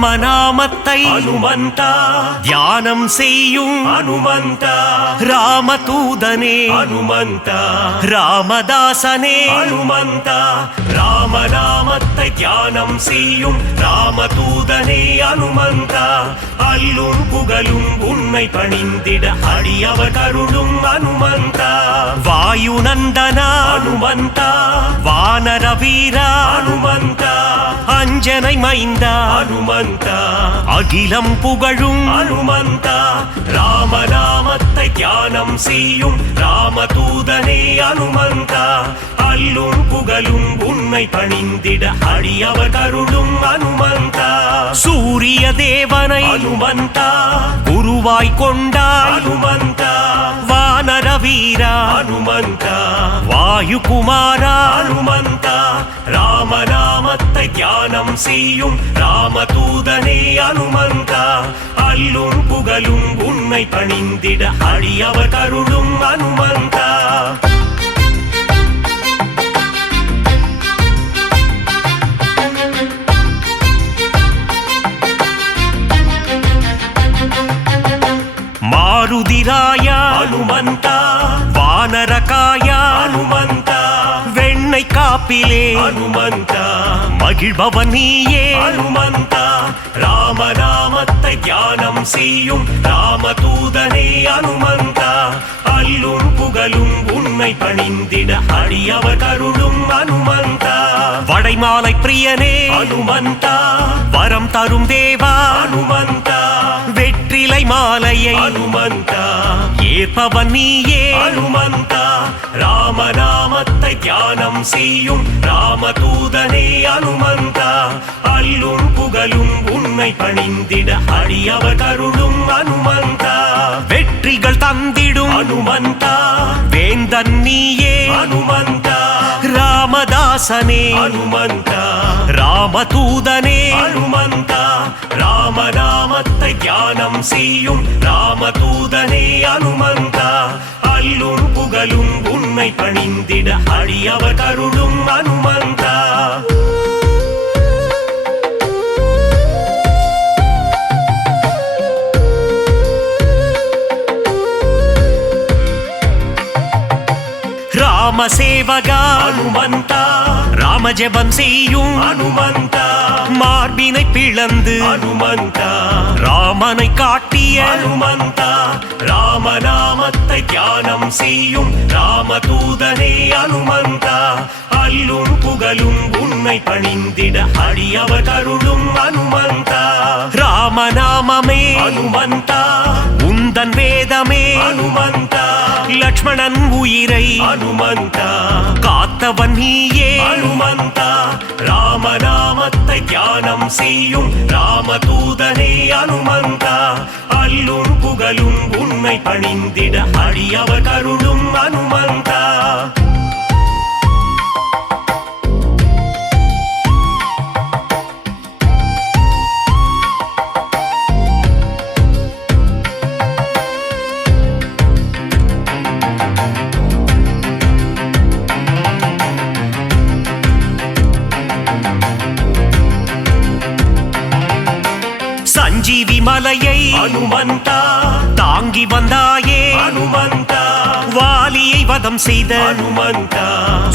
ராமநாமத்தை அனுமந்தா தியானம் செய்யும் அனுமந்தா ராமதூதனே அனுமந்தா ராமதாசனே அனுமந்தா ராமநாமத்தை தியானம் செய்யும் ராமதூதனே அனுமந்தா அல்லும் புகழும் உன்னை பணிந்திட அடியவர் கருளும் அனுமந்தா வாயுநந்தனா அனுமந்தா வானர வீரா அனுமந்தா அஞ்சனை மைந்தா அனுமந்தா அகிலம் புகழும் அனுமந்தா ராமநாமத்தை தியானம் செய்யும் ராமதூதனே அனுமந்தா அல்லும் புகழும் உன்னை பணிந்திட அடியவர் கருளும் அனுமந்தா சூரிய தேவனை அனுமந்தா குருவாய் கொண்டாய் அனுமந்தா வானர வீரா அனுமந்தா வாயுகுமாரா அனுமந்தா ராமநாமத்தை தியானம் செய்யும் ராமதூதனே அனுமந்தா அல்லும் புகழும் உன்னை பணிந்திட அடியவர் கருளும் அனுமந்தா மாருதிராய அனுமந்தா வானரகாய அனுமந்தா வெண்ணை காப்பிலே அனுமந்தா மகிழ்பவன் நீயே அனுமந்தா ராமநாமத்தை தியானம் செய்யும் ராமதூதனே அனுமந்தா அல்லும் புகழும் உன்னை பணிந்திட அடியவர் கருளும் அனுமந்தா வடைமாலை பிரியனே அனுமந்தா வரம் தரும் தேவா அனுமந்தா வெற்றிலை மாலையை அனுமந்தா ஏற்பவன் நீயே அனுமந்தா ராமநாமத்தை தியானம் செய்யும் ராமதூதனே அனுமந்தா அல்லும் புகழும் உன்னை பணிந்திட அடியவர் கருளும் அனுமந்தா வெற்றிகள் தந்திடும் அனுமந்தா வேந்தன் நீயே அனுமந்தா ராமதாசனே அனுமந்தா ராமதூதனே அனுமந்தா ராமநாமத்தை தியானம் செய்யும் ராமதூதனே அனுமந்தா அல்லும் புகழும் உன்னை பணிந்திட அடியவர் கருளும் அனுமந்தா ராமசேவகா அனுமந்தா ராமஜபம் செய்யும் அனுமந்தா மார்பினை பிளந்து அனுமந்தா ராமனை காட்டிய அனுமந்தா ராமநாமத்தை தியானம் செய்யும் ராமதூதனே அனுமந்தா அல்லும் புகழும் உன்னை பணிந்திட அடியவர் கருளும் அனுமந்தா ராமநாமமே அனுமந்தா உந்தன் வேதமே அனுமந்தா லக்ஷ்மணன் உயிரை அனுமந்தா காத்தவன் நீயே அனுமந்தா ராமநாமத்தை தியானம் செய்யும் ராமதூதனே அனுமந்தா அல்லும் புகழும் உன்னை பணிந்திட அடியவர் கருளும் அனுமந்தா சஞ்சீவி மலையை அனுமந்தா தாங்கி வந்தாயே அனுமந்தா வாலியை வதம் செய்த அனுமந்தா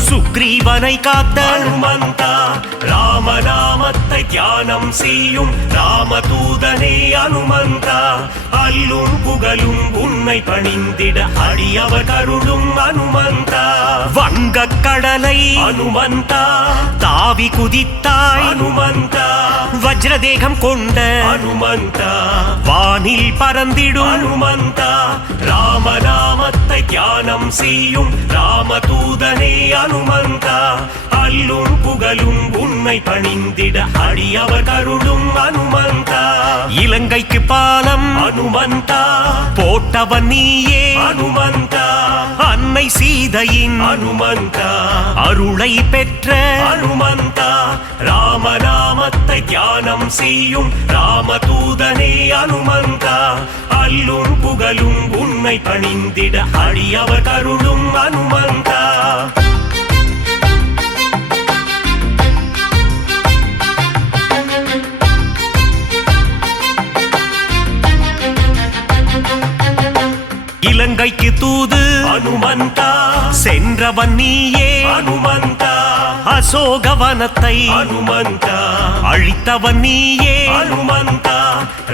சுக்ரீவனை காத்த அனுமந்தா ராமநாமத்தை தியானம் செய்யும் ராமதூதனே அனுமந்தா அல்லும் புகழும் உன்னை பணிந்திட அடியவர் கருளும் அனுமந்தா வங்கக் கடலை அனுமந்தா தாவி குதித்தாய் அனுமந்தா வஜ்ரதேகம் கொண்ட அனுமந்தா வானில் பறந்திடும் அனுமந்தா ராமநாமத்தை தியானம் செய்யும் ராமதூதனே அனுமந்தா அல்லும் புகழும் உன்னை பணிந்திட அடியவர் கருளும் அனுமந்தா இலங்கைக்கு பாலம் அனுமந்தா போட்டவன் நீயே அனுமந்தா அன்னை சீதையின் அனுமந்தா அருளை பெற்ற அனுமந்தா ராமநாமத்தை தியானம் செய்யும் ராமதூதனே அனுமந்தா அல்லும் புகழும் உன்னை பணிந்திட அடியவர் கருளும் அனுமந்தா அனுமந்தா சென்றவன் நீயே அனுமந்தா அசோகவனத்தை அனுமந்தா அழித்தவன் நீயே அனுமந்தா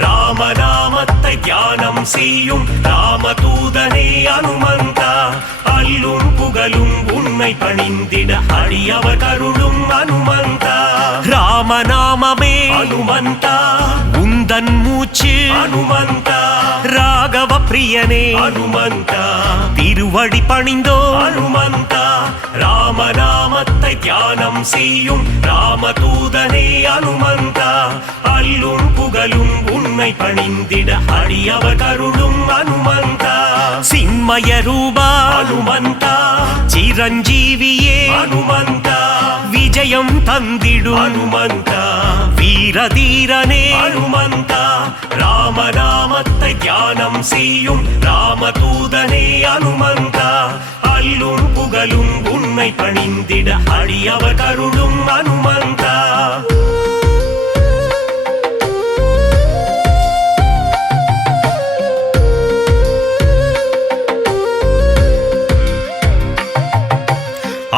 ராமநாமத்தை தியானம் செய்யும் ராமதூதனே அனுமந்தா அல்லும் புகழும் உன்னை பணிந்திட அடியவர் கருளும் அனுமந்தா ராமநாமமே அனுமந்தா உந்தன் மூச்சு அனுமந்தா ராகவ பிரியனே அனுமந்தா திருவடி பணிந்தோ அனுமந்தா ராமநாமத்தை தியானம் செய்யும் ராமதூதனே அனுமந்தா அல்லும் புகழும் உன்னை பணிந்திட அடியவர் கருளும் அனுமந்தா சின்மய ரூபா அனுமந்தா சிரஞ்சீவியே அனுமந்தா விஜயம் தந்திடு அனுமந்தா வீரதீரனே அனுமந்தா ராமநாமத்தை தியானம் செய்யும் ராமதூதனே அனுமந்தா அல்லும் புகழும் உன்னை பணிந்திட அடியவர் கருளும் அனுமந்தா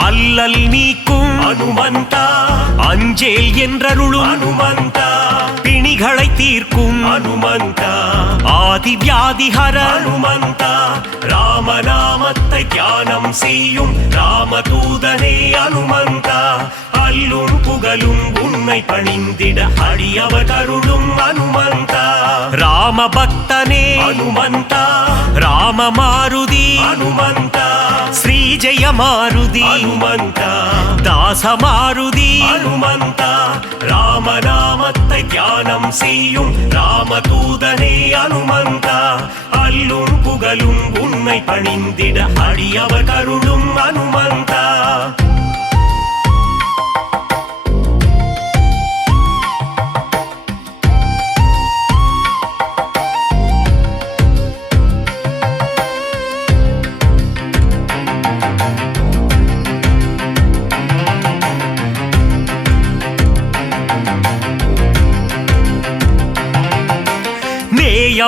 அல்லல் நீக்கும் அனுமந்தா அஞ்சேல் என்றருளும் அனுமந்தா பிணிகளை தீர்க்கும் அனுமந்தா ஆதி வியாதிஹர அனுமந்தா ராமநாமத்தை தியானம் செய்யும் ராமதூதனே அனுமந்தா அல்லும் புகழும் உன்னை பணிந்திட அடியவர் கருளும் அனுமந்தா ராம பக்தனே அனுமந்தா ராம மாருதி அனுமந்தா ஸ்ரீ ஜெய மாருதி அனுமந்தா தாச மாருதி அனுமந்தா ராமநாமத்தை தியானம் செய்யும் ராமதூதனே அனுமந்தா அல்லும் புகழும் உன்னை பணிந்திட அடியவர் கருளும் அனுமந்தா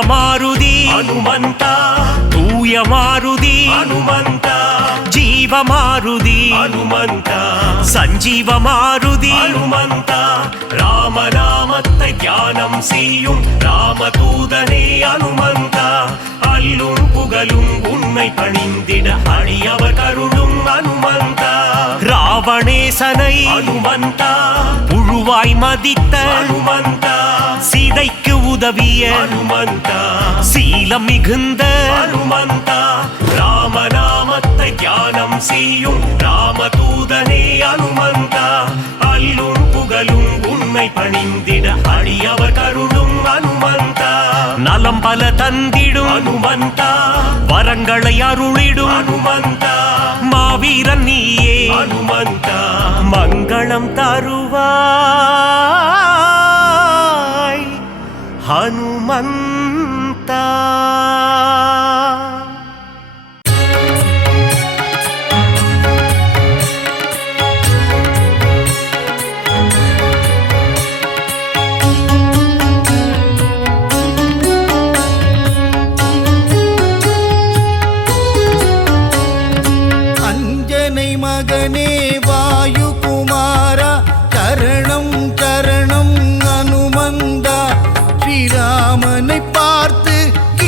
மாருதி அனுமந்தா தூய மாருதி அனுமந்தா ஜீவ மாருதி அனுமந்தா சஞ்சீவ மாருதி அனுமந்தா ராமநாமத்தை தியானம் செய்யும் ராமதூதனே அனுமந்தா அல்லும் புகழும் உன்னை பணிந்திட அடியவர் கருளும் அனுமந்தா ராவணேசனை அனுமந்தா புழுவாய் மதித்த அனுமந்தா சீதைக்கு உதவிய அனுமந்தா சீலம் மிகுந்த அனுமந்தா ராமநாமத்தை தியானம் செய்யும் ராமதூதனே அனுமந்தா அல்லும் புகழும் உன்னை பணிந்திட அடியவர் கருளும் அனுமந்தா நலம் பல தந்திடும் அனுமந்தா வரங்களை அருளிடும் அனுமந்தா மாவீரன் நீயே அனுமந்தா மங்களம் தருவாய் ஹனுமந்தா அஞ்சனை மகனே வாயுகுமாரா சரணம் சரணம் அனுமந்தா ஸ்ரீராமனை பார்த்து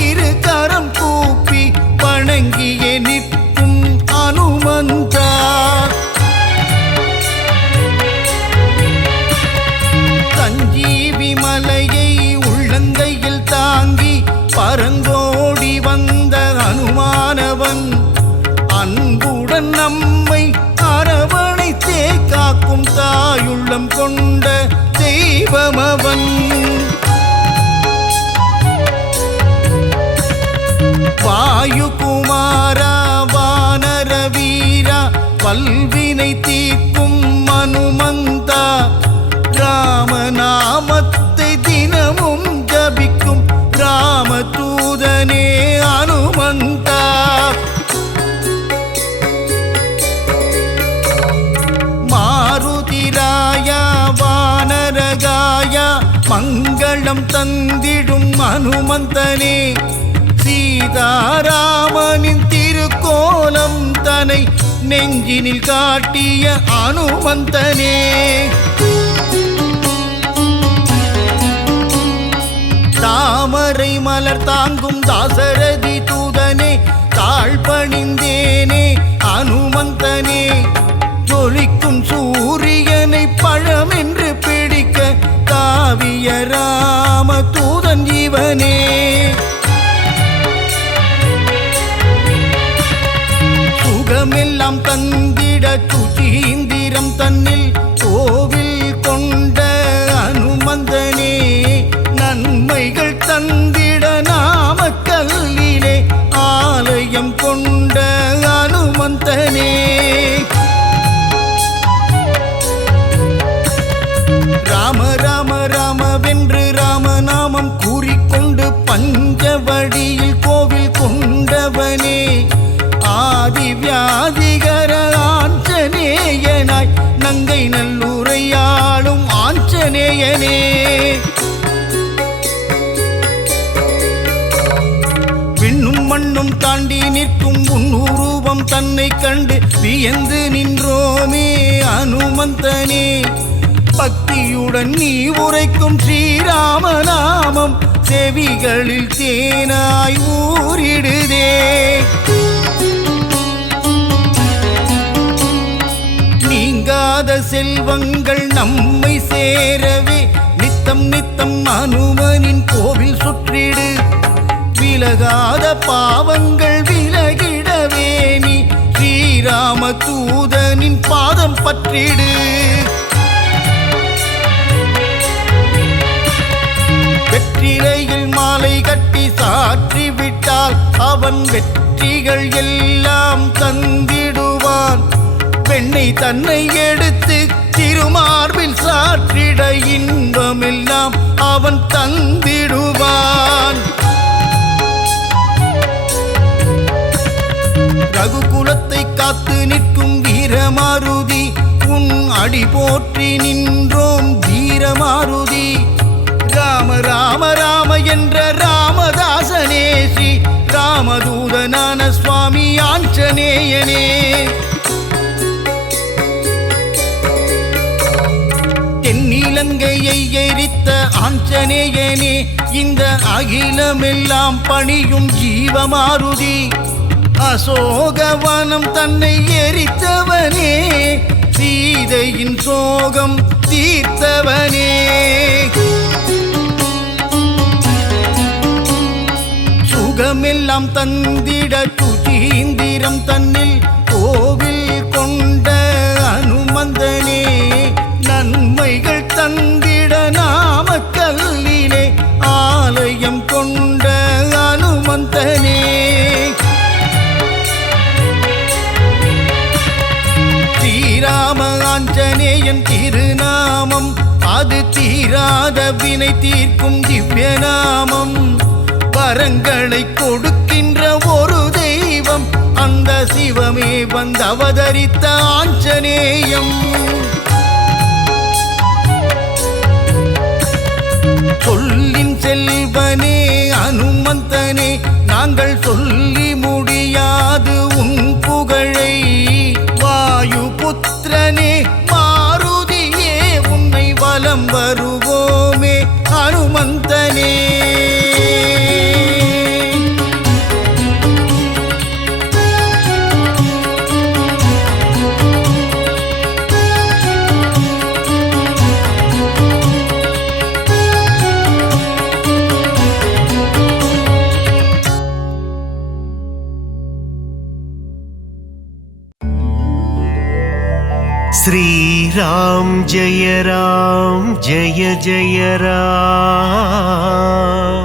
இரு கரம் கூப்பி வணங்கியே நிற்கும் அனுமந்தா சஞ்சீவி மலையை உள்ளங்கையில் தாங்கி பரங்கோடி வந்த அனுமானவன் அன்புடன் நம்மை அரவணைத்தே காக்கும் தாயுள்ளம் கொண்ட தெய்வமவன் வாயுகுமாரா வானர வீரா பல்வினை தீர்க்கும் அனுமந்தா ராமநாமத்தை தினமும் ஜபிக்கும் ராமதூதனே அனுமந்தா மாருதிராயா வானரகாயா மங்களம் தந்திடும் அனுமந்தனே சீதாராமனின் திருக்கு கோலம் தனை நெஞ்சினில் காட்டிய அனுமந்தனே தாமரை மலர் தாங்கும் தாசரதி தூதனே தாழ்பணிந்தேனே அனுமந்தனே ஜொலிக்கும் சூரியனை பழமென்று பிடிக்க தாவிய ராம தூதன் இவனே சுகமெல்லாம் தந்திட சுச்சீந்திரம் தன்னில் கோவில் கொண்ட அனுமந்தனே நன்மைகள் தந்திட நாமக்கல்லிலே ஆலயம் கொண்ட அனுமந்தனே ராம ராம ராமவென்று ராமநாமம் கூறிக்கொண்டு பஞ்சவடியில் கோவில் கொண்டவனே ஆதி வியாதிகர ஆஞ்சநேயனாய் நங்கை நல்லுரையாளும் ஆஞ்சநேயனே விண்ணும் மண்ணும் தாண்டி நிற்கும் உன்னுருவம் தன்னை கண்டு வியந்து நின்றோமே அனுமந்தனே பக்தியுடன் நீ உரைக்கும் ஸ்ரீராமநாமம் செவிகளில் தேனாய் ஊறிடுதே நீங்காத செல்வங்கள் நம்மை சேரவே நித்தம் நித்தம் அனுமனின் கோவில் சுற்றிடு விலகாத பாவங்கள் விலகிடவே நீ ஸ்ரீராம தூதனின் பாதம் பற்றிடு வெற்றிலையில் மாலை கட்டி சாற்றி விட்டால் அவன் வெற்றிகள் எல்லாம் தந்திடுவான் பெண்ணை தன்னை எடுத்து திருமார்பில் சாற்றிட இன்பமெல்லாம் அவன் தந்திடுவான் ரகுகுலத்தை காத்து நிற்கும் வீரமாருதி உன் அடி போற்றி நின்றோம் வீரமாருதி ராம ராம ராம என்ற ராமதாசனே ஸ்ரீ ராமதூதனான சுவாமி ஆஞ்சநேயனே தென்னிலங்கையை எரித்த ஆஞ்சநேயனே இந்த அகிலமெல்லாம் பணியும் ஜீவமாருதி அசோகவனம் தன்னை எரித்தவனே சீதையின் சோகம் தீர்த்தவனே சுகமெல்லாம் தந்திட சுச்சீந்திரம் தன்னில் கோவில் கொண்ட அனுமந்தனே நன்மைகள் தந்திட நாமக்கல்லிலே ஆலயம் கொண்ட அனுமந்தனே ஸ்ரீராம ஆஞ்சநேயன் திருநாமம் அது தீராத வினை தீர்க்கும் திவ்ய நாமம் வரங்களை கொடுக்கின்ற ஒரு தெய்வம் அந்த சிவமே வந்து அவதரித்த ஆஞ்சநேயம் சொல்லின் செல்வனே அனுமந்தனே நாங்கள் சொல்லி முடியாது உன் புகழை வாயு புத்திரனே மாருதியே உன்னை வலம் வருவோமே அனுமந்தனே श्रीराम जय जय राम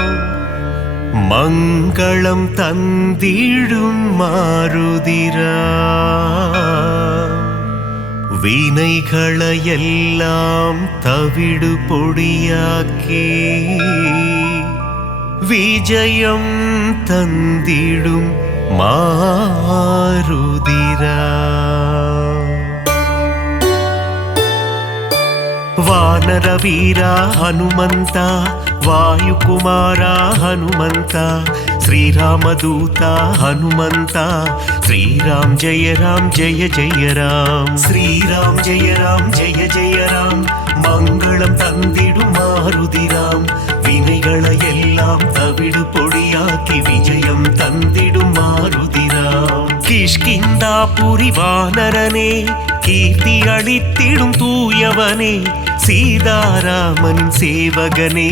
மங்களம் தந்திடும் மாருதிரா வினைகளையெல்லாம் தவிடு பொடியாக்கி விஜயம் தந்திடும் மாருதிரா ವಾನರ ವೀರ ಹನುಮಂತ ವಾಯುಕುಮಾರ ಹನುಮಂತ శ్రీరామదూత హనుమంత శ్రీరామ్ జయ జయ రామ్ శ్రీరామ్ జయ జయ ராம் மங்களம் தந்திடும் மாருதிராம் வினைகளை எல்லாம் தவிடு பொடியாக்கி விஜயம் தந்திடும் மாருதிராம் கிஷ்கிந்தாபுரி வானரனே கீர்த்தி அளித்திடும் தூயவனே சீதாராமனின் சேவகனே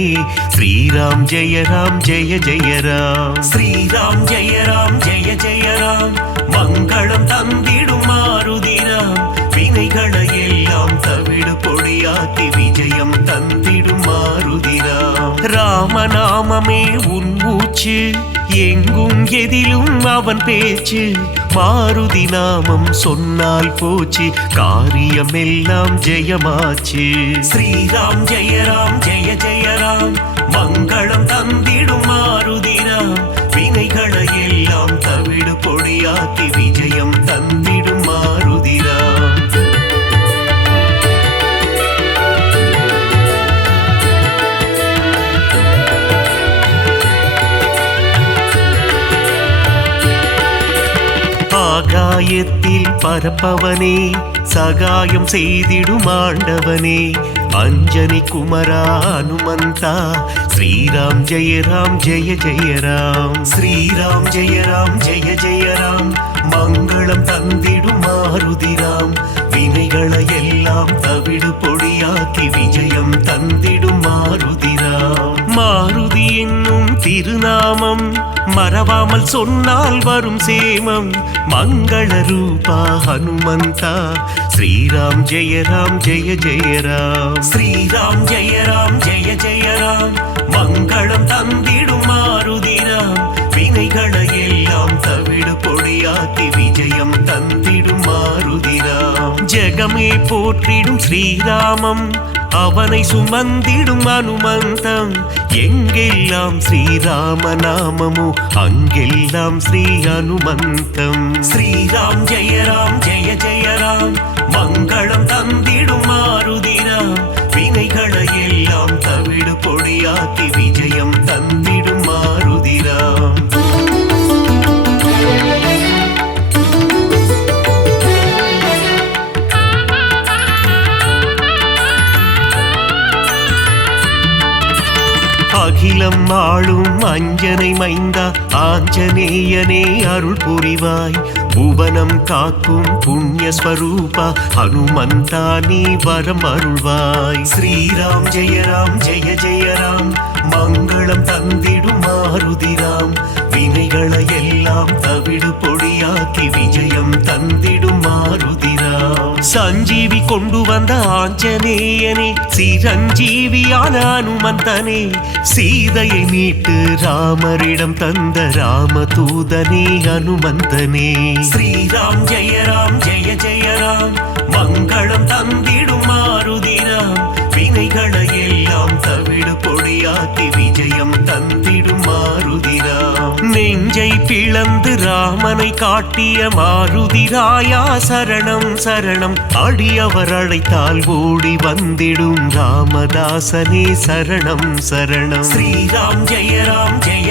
ஸ்ரீராம் ஜெய ஜெய ராம் ஸ்ரீராம் ஜெய ஜெய ராம் மங்களம் தந்திடும் மாருதிராம் வினைகளை எல்லாம் தவிடு பொடியாக்கி விஜயம் தந்திடும் மாருதிராம் ராமநாமமே உன் மூச்சு எங்கும் எதிலும் அவன் பேச்சு மாருதி நாமம் சொன்னால் போச்சு காரியம் எல்லாம் ஜெயமாச்சு ஸ்ரீராம் ஜெய ஜெய ராம் மங்களம் தந்திடும் மாருதிராம் வினைகளை எல்லாம் தவிடு பொடியாக்கி விஜயம் தந்திடும் மாருதிராம் ஆகாயத்தில் பரப்பவனே சகாயம் செய்திடும் ஆண்டவனே அஞ்சனி குமரா அனுமந்தா ஸ்ரீராம் ஜெய ஜெய ராம் ஸ்ரீராம் ஜெய ஜெய ராம் மங்களம் தந்திடும் மாருதிராம் வினைகளை எல்லாம் தவிடு பொடியாக்கி விஜயம் தந்திடும் மாருதிராம் மாருதி என்னும் திருநாமம் மறவாமல் சொன்னால் வரும் சேமம் மங்கள ரூபா ஹனுமந்தா ஸ்ரீராம் ஜெய ஜெய ராம் ஸ்ரீராம் ஜெய ஜெய ராம் மங்களம் தந்திடும் மாருதிராம் வினைகளை எல்லாம் தவிடு பொடியாக்கி விஜயம் தந்திடும் மாருதிராம் ஜெகமே போற்றிடும் ஸ்ரீராமம் அவனை சுமந்திடும் அனுமந்தம் எங்கெல்லாம் ஸ்ரீராம நாமமோ அங்கெல்லாம் ஸ்ரீ அனுமந்தம் ஸ்ரீராம் ஜெய ஜெய ராம் மங்களம் தந்திடும் மாருதிராம் வினைகளை எல்லாம் தவிடு பொடியாக்கி விஜயம் தந்திடும் மாருதிராம் அகிலம் ஆளும் அஞ்சனை மைந்தா ஆஞ்சநேயனே அருள் புரிவாய் புவனம் காக்கும் புண்ணிய ஸ்வரூபா ஹனுமந்தா நீ வரம் அருள்வாய் ஸ்ரீராம் ஜெய ஜெய ராம் மங்களம் தந்திடும் மாருதிராம் வினைகளை எல்லாம் தவிடு பொடியாக்கி விஜயம் தந்திடும் மாருதிராம் சஞ்சீவி கொண்டு வந்த ஆஞ்சநேயனே சிரஞ்சீவியான அனுமந்தனே சீதையை மீட்டு ராமரிடம் தந்த ராமதூதனே அனுமந்தனே ஸ்ரீராம் ஜெய ஜெய ராம் மங்களம் தந்திடும் மாருதிராம் வினைகளை எல்லாம் தவிடு பொடியாக்கி விஜயம் தந்திடும் மாருதிராம் நெஞ்சை பிளந்து ராமனை காட்டிய மாருதிராயா சரணம் சரணம் அடியவர் அழைத்தால் ஓடி வந்திடும் ராமதாசனே சரணம் சரணம் ஸ்ரீராம் ஜெய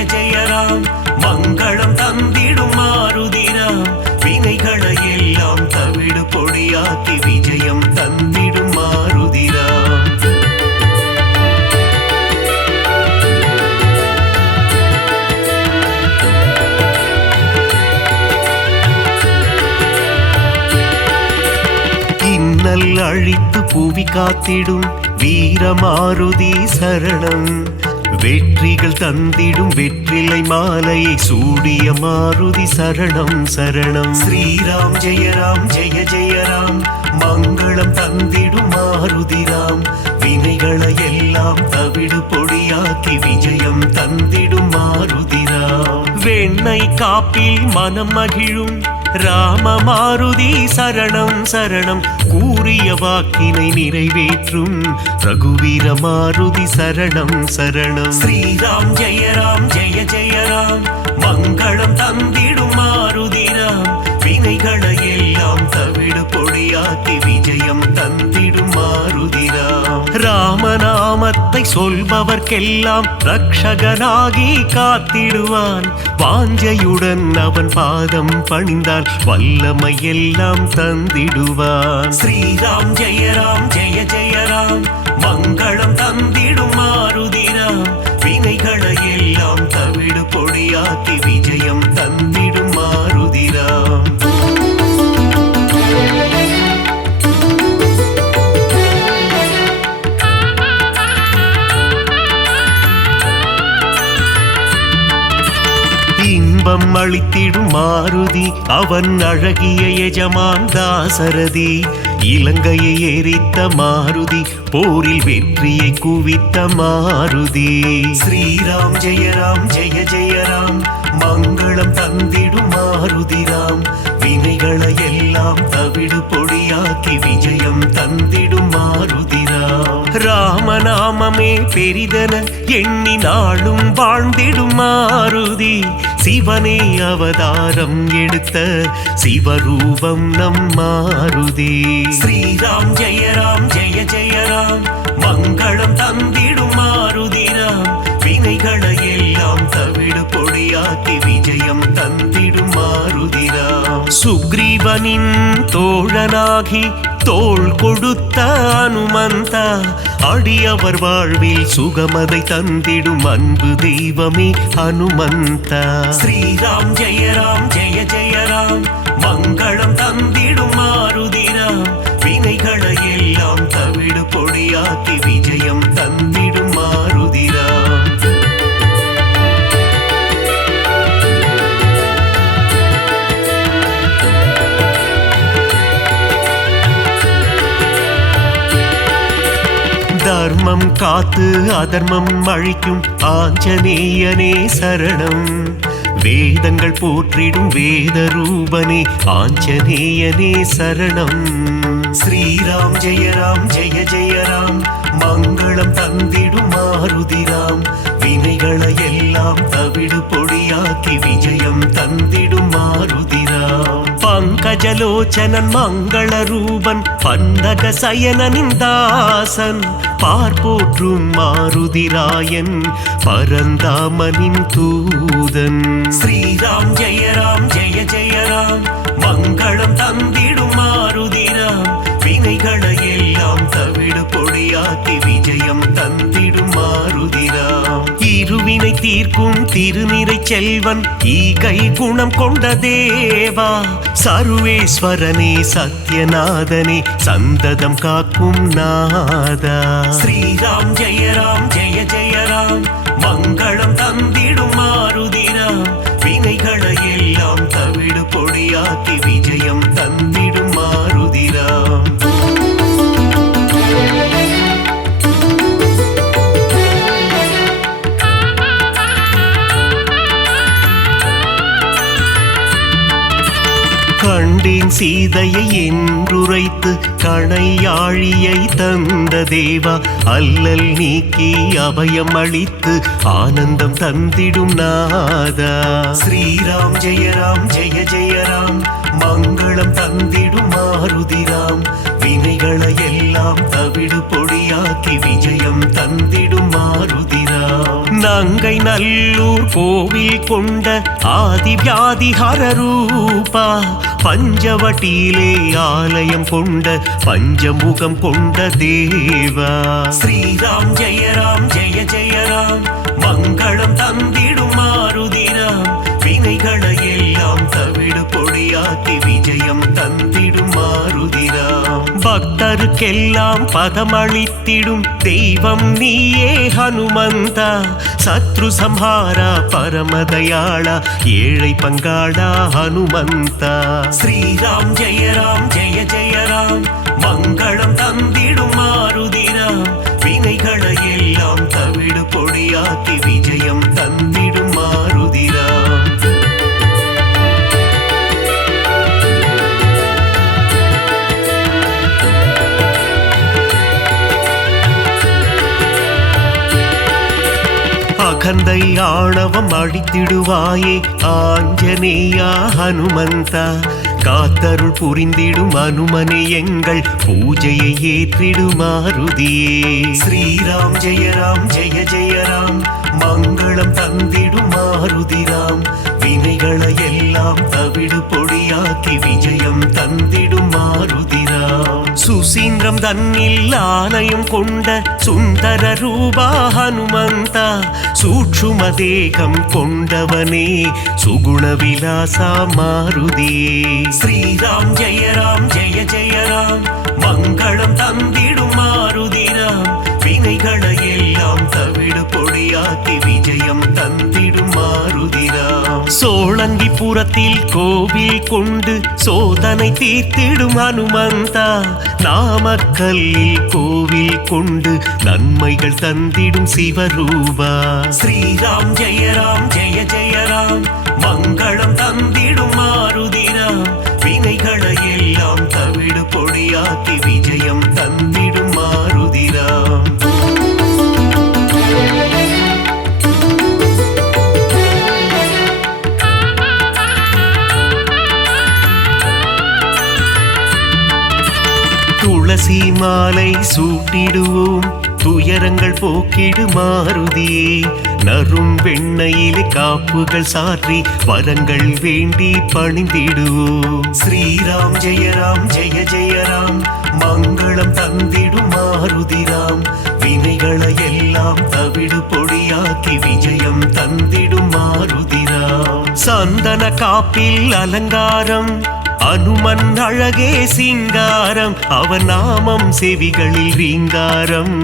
ஜெய ராம் மங்களம் தந்திடும் மாருதிராம் வினைகளை எல்லாம் தவிடு பொடியாக்கி விஜயம் தந்திடும் மாருதிராம் இன்னல் அழித்து புவி காத்திடும் வீரமாருதி சரணம் வெற்றிகள் தந்திடும் வெற்றிலை மாலையை சூடிய மாருதி சரணம் சரணம் ஸ்ரீராம் ஜெய ஜெய ராம் மங்களம் தந்திடும் மாருதிராம் வினைகளை எல்லாம் தவிடு பொடியாக்கி விஜயம் தந்திடும் மாருதிராம் வெண்ணை காப்பில் மனம் மகிழும் ராம மாருதி சரணம் சரணம் கூறிய வாக்கினை நிறைவேற்றும் ரகுவீர மாருதி சரணம் சரணம் ஸ்ரீராம் ஜெய ஜெய ராம் மங்களம் தந்திடும் மாருதிராம் வினைகளை எல்லாம் தவிடு பொடியாக்கி விஜயம் தந்திடும் மாருதிராம். ராமநாமத்தை சொல்பவர்க்கெல்லாம் ரக்ஷகனாகி காத்திடுவான். வாஞ்சையுடன் அவன் பாதம் பணிந்தால் வல்லமை எல்லாம் தந்திடுவான். ஸ்ரீராம் ஜெய ராம் ஜெய ஜெய ராம், மங்களம் தந்திடும் மாருதிராம். வினைகளை எல்லாம் தவிடு பொடியாக்கி விஜயம் தந்திடும் மாருதிராம். இன்பம் அளித்திடும் மாருதி, அவன் அழகிய எஜமான் தாசரதி. இலங்கையை எரித்த மாருதி, போரில் வெற்றியை குவித்த மாருதி. ஸ்ரீராம் ஜெய ராம் ஜெய ஜெய ராம், மங்களம் தந்திடும் மாருதிராம். வினைகளை எல்லாம் தவிடு பொடியாக்கி விஜயம் தந்திடும் மாருதிராம். ராமநாமமே பெரிதென எண்ணி நாளும் வாழ்ந்திடும் மாருதி. சிவனே அவதாரம் எடுத்த சிவரூபம் நம் மாருதி. ஸ்ரீராம் ஜெய ராம் ஜெய ஜெய ராம், மங்களம் தந்திடும் மாருதிராம். வினைகளை எல்லாம் தவிடு பொடியாக்கி விஜயம் தந்திடும் மாருதிராம். சுக்ரீவனின் தோழனாகி தோள் கொடுத்த அனுமந்தா, அடியவர் வாழ்வில் சுகமதை தந்திடும் அன்பு தெய்வமே அனுமந்தா. ஸ்ரீராம் ஜெய ராம் ஜெய ஜெய ராம், மங்களம் தந்திடும் மாருதிராம். வினைகளை எல்லாம் தவிடு பொடியாக்கி விஜயம் தந்திடும் மாருதிராம். தர்மம் காத்து அதர்மம் அழிக்கும் ஆஞ்சநேயனே சரணம். வேதங்கள் போற்றிடும் வேத ரூபனே ஆஞ்சநேயனே சரணம். ஸ்ரீராம் ஜெய ராம் ஜெய ஜெய ராம், மங்களம் தந்திடும் மாருதிராம். வினைகளை எல்லாம் தவிடு பொடியாக்கி விஜயம் தந்திடும் மாருதிராம். பங்கஜலோச்சனன் மங்கள ரூபன், பந்தக சயனனின் தாசன். பார்ப்போற்றும் மாருதிராயன், பரந்தாமனின் தூதன். ஸ்ரீராம் ஜெய ராம் ஜெய ஜெய ராம், மங்களம் தந்திடும் மாருதிராம். வினைகளை எல்லாம் தவிடு பொடியாக்கி விஜயம் தந்திடும் மாருதிராம். இருவினை தீர்க்கும் திருநிறை செல்வன், ஈகை குணம் கொண்ட தேவா. சர்வேஸ்வரனே சத்யநாதனே, சந்ததம் காக்கும் நாதா. ஸ்ரீராம் ஜெய ராம் ஜெய ஜெய ராம், மங்களம் தந்திடும் மாருதிராம். வினைகளை எல்லாம் தவிடு பொடியாக்கி விஜயம் தந்திடும் மாருதிராம். கண்டேன் சீதையை என்றுரைத்து கணையாழியை தந்த தேவா. அல்லல் நீக்கி அபயம் அளித்து ஆனந்தம் தந்திடும் நாதா. ஸ்ரீராம் ஜெய ராம் ஜெய ஜெய ராம், மங்களம் தந்திடும் மாருதிராம். வினைகளை எல்லாம் தவிடு பொடியாக்கி விஜயம் தந்திடும் மாருதிராம். நங்கை நல்லூர் கோவில் கொண்ட ஆதிவியாதி ஹரரூபா. பஞ்சவட்டியிலே ஆலயம் கொண்ட பஞ்சமுகம் கொண்ட தேவா. ஸ்ரீராம் ஜெய ராம் ஜெய ஜெய ராம், மங்களம் தந்திடும் மாருதிராம். வினைகளை எல்லாம் தவிடு பொடியாக்கி விஜயம் தந்திடும் மாருதிராம். பக்தருக்கெல்லாம் பதமளித்திடும் தெய்வம் நீயே ஹனுமந்தா. சத்ரு சம்ஹாரா பரமதயாளா, ஏழை பங்காளா ஹனுமந்தா. ஸ்ரீராம் ஜெய ராம் ஜெய ஜெய ராம், மங்களம் தந்திடும் மாருதிராம். வினைகளை எல்லாம் தவிடு பொடியாக்கி விஜயம் தந்திடும் மாருதிராம். அகந்தை ஆணவம் அழித்திடுவாயே ஆஞ்சநேயா ஹனுமந்தா. காத்தருள் புரிந்திடும் அனுமனே எங்கள் பூஜையை ஏற்றிடும் மாருதியே. ஸ்ரீராம் ஜெய ஜெய ராம் மங்களம் தந்திடும் மாருதிராம். வினைகளை எல்லாம் தவிடு பொடியாக்கி விஜயம் தந்திடும் மாருதிராம். சுசீந்திரம் தன்னில் ஆலயம் கொண்ட சுந்தர ரூபா ஹனுமந்தா. சூட்சும தேகம் கொண்டவனே சுகுண விலாசா மாருதியே. ஸ்ரீராம் ஜெய ஜெய ராம் மங்களம் தந்திடும் மாருதிராம். வினைகளை எல்லாம் தவிடு பொடியாக்கி விஜயம் தந்திடும் மாருதிராம். சோழங்கிபுரத்தில் கோவில் கொண்டு சோதனை தீர்த்திடும் ஹனுமந்தா. நாமக்கல்லில் கோவில் கொண்டு நன்மைகள் தந்திடும் சிவரூபா. ஸ்ரீராம் ஜெய ஜெய ராம் மங்களம் தந்திடும் மாருதிராம். வினைகளை எல்லாம் தவிடு பொடியாக்கி விஜயம் தந்திடும் மாருதிராம். துளசி மாலை சூட்டிடுவோம் துயரங்கள் போக்கிடு மாருதியே. நரும் வெண்ணையிலே காப்புகள் சாற்றி வரங்கள் வேண்டி பணிந்திடுவோம். ஸ்ரீராம் ஜெய ஜெய ராம் மங்களம் தந்திடும் மாருதிராம். வினைகளை எல்லாம் தவிடு பொடியாக்கி விஜயம் தந்திடும் மாருதிராம். சந்தன காப்பில் அலங்காரம் அனுமன் அழகே சிங்காரம். அவன் நாமம் செவிகளில் ரீங்காரம்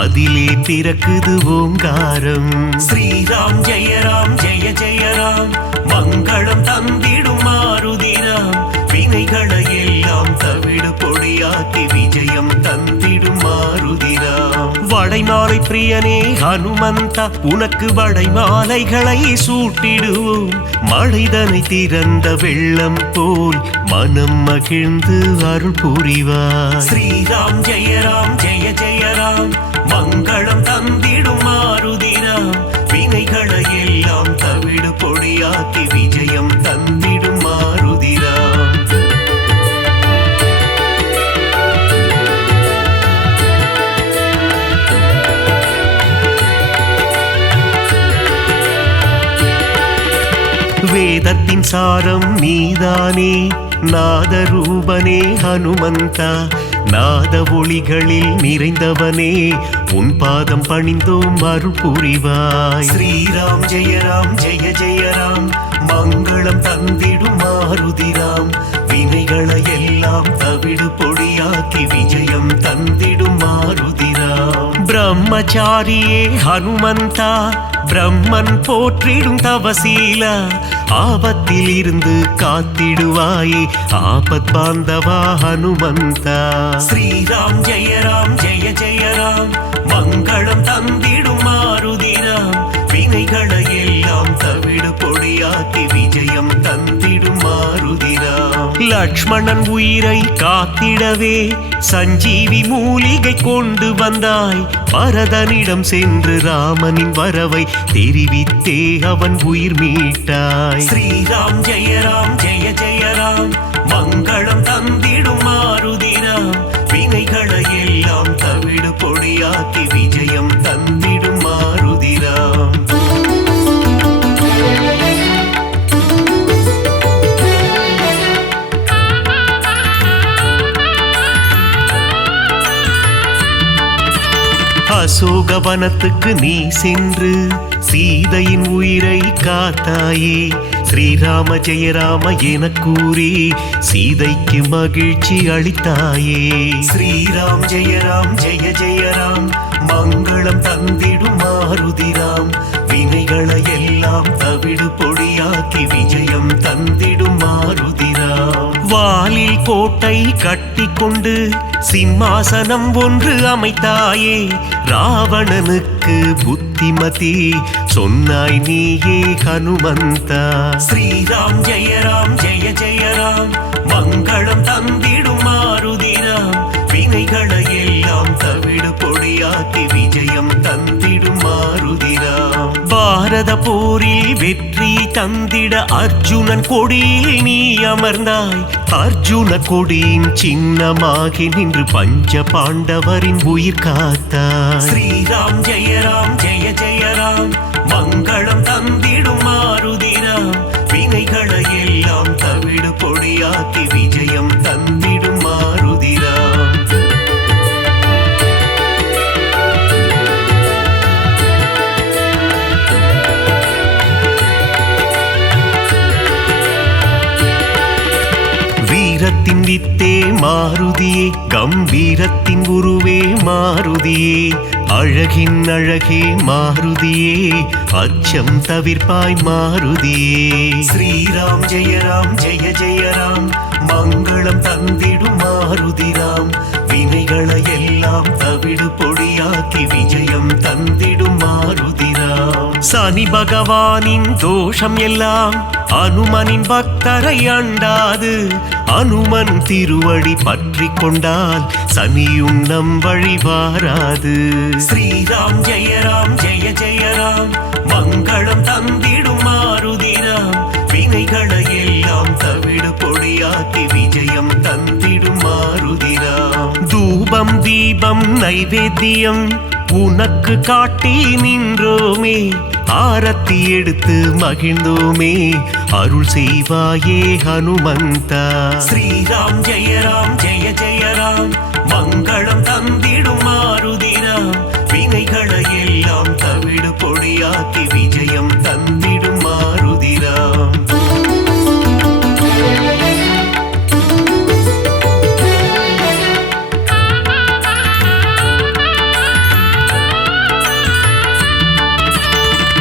அதிலே பிறக்குது ஓங்காரம். ஸ்ரீராம் ஜெய ஜெய ராம் மங்களம் தந்திடும் மாருதிராம். வினைகளை எல்லாம் தவிடு பொடியாக்கி விஜயம் தந்திடும் மாருதிராம். வடைமாலை பிரியனே ஹனுமந்தா உனக்கு வடைமாலைகளை சூட்டிடுவோம். மழைதனை திறந்த வெள்ளம் போல் மனம் மகிழ்ந்து அருள் புரிவார். ஸ்ரீராம் ஜெய ஜெய ராம் மங்களம் தந்திடும் மாருதிராம். வினைகளை எல்லாம் தவிடு பொடியாக்கி விஜயம் தந்திடும் மாருதிராம். வேதத்தின் சாரம் நீதானே நாதரூபனே ஹனுமந்தா. நாத ஒளிகளில் நிறைந்தவனே உன் பாதம் பணிந்தோம் அருள் புரிவாய். ஸ்ரீராம் ஜெய ஜெய ராம் மங்களம் தந்திடும் மாருதிராம். வினைகளை எல்லாம் தவிடு பொடியாக்கி விஜயம் தந்திடும் மாருதிராம். பிரம்மச்சாரியே ஹனுமந்தா பிரம்மன் போற்றிடும் தவசீலா. ஆபத்தில் இருந்து காத்திடுவாயே ஆபத் பாந்தவா ஹனுமந்தா. ஸ்ரீராம் ஜெய ஜெய ராம் மங்களம் தந்திடும் மாருதிராம். வினைகளை எல்லாம் தவிடு பொடியாக்கி விஜயம் தந்திடும் மாருதிராம். லக்ஷ்மணன் உயிரை காத்திடவே சஞ்சீவி மூலிகை கொண்டு வந்தாய். பரதனிடம் சென்று ராமனின் வரவை தெரிவித்தே அவன் உயிர் மீட்டாய். ஸ்ரீராம் ஜெய ஜெய ராம் மங்களம் தந்திடும் மாருதிராம். வினைகளை எல்லாம் தவிடு பொடியாக்கி விஜயம் தந்திடும் மாருதிராம். அசோகவனத்துக்கு நீ சென்று சீதையின் உயிரை காத்தாயே. ஸ்ரீராம ஜெய ராம என கூறி சீதைக்கு மகிழ்ச்சி அளித்தாயே. ஸ்ரீராம் ஜெய ஜெய ராம் மங்களம் தந்திடும் மாருதிராம். வினைகளை எல்லாம் தவிடு பொடியாக்கி விஜயம் தந்திடும் மாருதிராம். வாலில் கோட்டை கட்டி கொண்டு சிம்மாசனம் ஒன்று அமைத்தாயே. ராவணனுக்கு புத்திமதி சொன்னாய் நீயே ஹனுமந்தா. ஸ்ரீராம் ஜெய ஜெய ராம் மங்களம் தந்திடும் மாருதிராம். வினைகளை எல்லாம் தவிடு பொடியாக்கி விஜயம் தந்திடும் மாருதிராம். பாரத போரில் வெற்றி தந்திட அர்ஜுனன் கொடியில் நீ அமர்ந்தாய். அர்ஜுன கொடியின் சின்னமாகி நின்று பஞ்ச பாண்டவரின் உயிர் காத்தாய். ஸ்ரீராம் ஜெயராம் ஜெய ஜெயராம் மங்களம் தந்திடும் மாருதிராம். வினைகளை எல்லாம் தவிடு பொடியாக்கி விஜயம் தந்திடும் மாருதிராம். வீரத்தின் வித்தே மாருதியே, கம்பீரத்தின் உருவே மாருதியே, அழகின் அழகே மாருதியே, அச்சம் தவிர்ப்பாய் மாருதியே. ஸ்ரீராம் ஜெயராம் ஜெய ஜெயராம் மங்களம் தந்திடும் மாருதிராம். வினைகளை எல்லாம் தவிடு பொடியாக்கி விஜயம் தந்திடும் மாருதிராம். சனி பகவானின் தோஷம் எல்லாம் அனுமனின் பக்தரை அண்டாது. அனுமன் திருவடி பற்றி கொண்டால் சனியும் நம் வழி வாராது. ஸ்ரீராம் ஜெயராம் ஜெய ஜெயராம் மங்களம் தந்திடும் மாருதிராம். வினைகளை எல்லாம் தவிடு பொடியாக்கி விஜயம் தந்திடும் மாருதிராம். தூபம் தீபம் நைவேத்தியம் உனக்கு காட்டி நின்றோமே, ஆரத்தி எடுத்து மகிழ்ந்தோமே, அருள் செய்வாயே ஹனுமந்தா. ஸ்ரீராம் ஜெயராம் ஜெய ஜெயராம் மங்களம் தந்திடும் மாருதிராம். வினைகளை எல்லாம் தவிடு பொடியாக்கி விஜயம் தந்திடும் மாருதிராம்.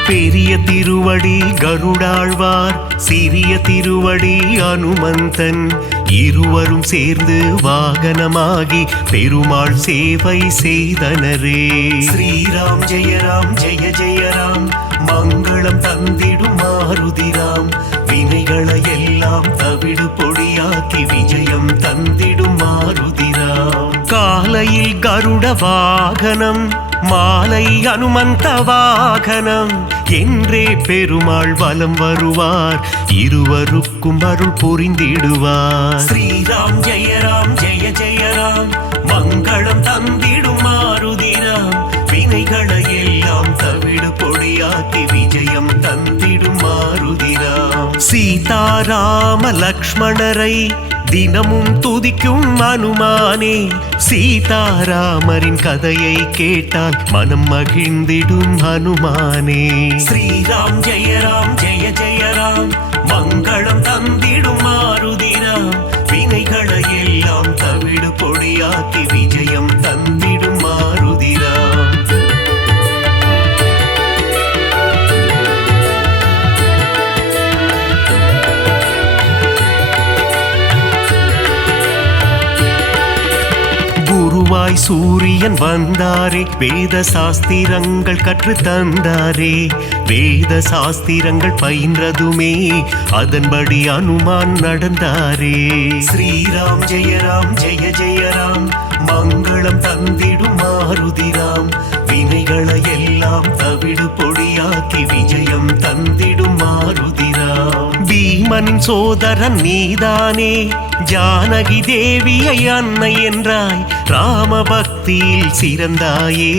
பெரிய திருவடி கருடாழ்வார், சிறிய திருவடி அனுமந்தன், இருவரும் சேர்ந்து வாகனமாகி பெருமாள் சேவை செய்தனரே. ஸ்ரீராம் ஜெயராம் ஜெய ஜெயராம் மங்களம் தந்திடும் மாருதிராம். வினைகளை எல்லாம் தவிடு பொடியாக்கி விஜயம் தந்திடும் மாருதிராம். காலையில் கருட வாகனம், மாலை அனுமந்த வாகனம் என்றே பெருமாள் வலம் வருவார். இருவருக்கும் அருள் புரிந்திடுவார். ஸ்ரீராம் ஜெயராம் ஜெய ஜெயராம் மங்களம் தந்திடும் மாருதிராம். வினைகளை எல்லாம் தவிடு பொடியாக்கி விஜயம் தந்திடும் மாருதிராம். சீதாராம லக்ஷ்மணரை தினமும் துதிக்கும் அனுமானே, சீதாராமரின் கதையை கேட்டால் மனம் மகிழ்ந்திடும் ஹனுமானே. ஸ்ரீராம் ஜெயராம் ஜெய ஜெயராம் மங்களம் தந்திடும் மாருதிராம். வினைகளை எல்லாம் தவிடு பொடியாக்கி விஜயம் தந்திடும் மாருதிராம். குருவாய் சூரியன் வந்தாரே, வேத சாஸ்திரங்கள் கற்று தந்தாரே. வேத சாஸ்திரங்கள் பயின்றதுமே அதன்படி அனுமான் நடந்தாரே. ஸ்ரீராம் ஜெயராம் ஜெய ஜெயராம் மங்களம் தந்திடும் மாருதிராம். வினைகளை எல்லாம் தவிடு பொடியாக்கி விஜயம் தந்திடும் மாருதிராம். பீமனின் சோதரன் நீதானே, ஜானகி தேவியை அன்னை என்றாய். ராம பக்தியில் சிறந்தாயே,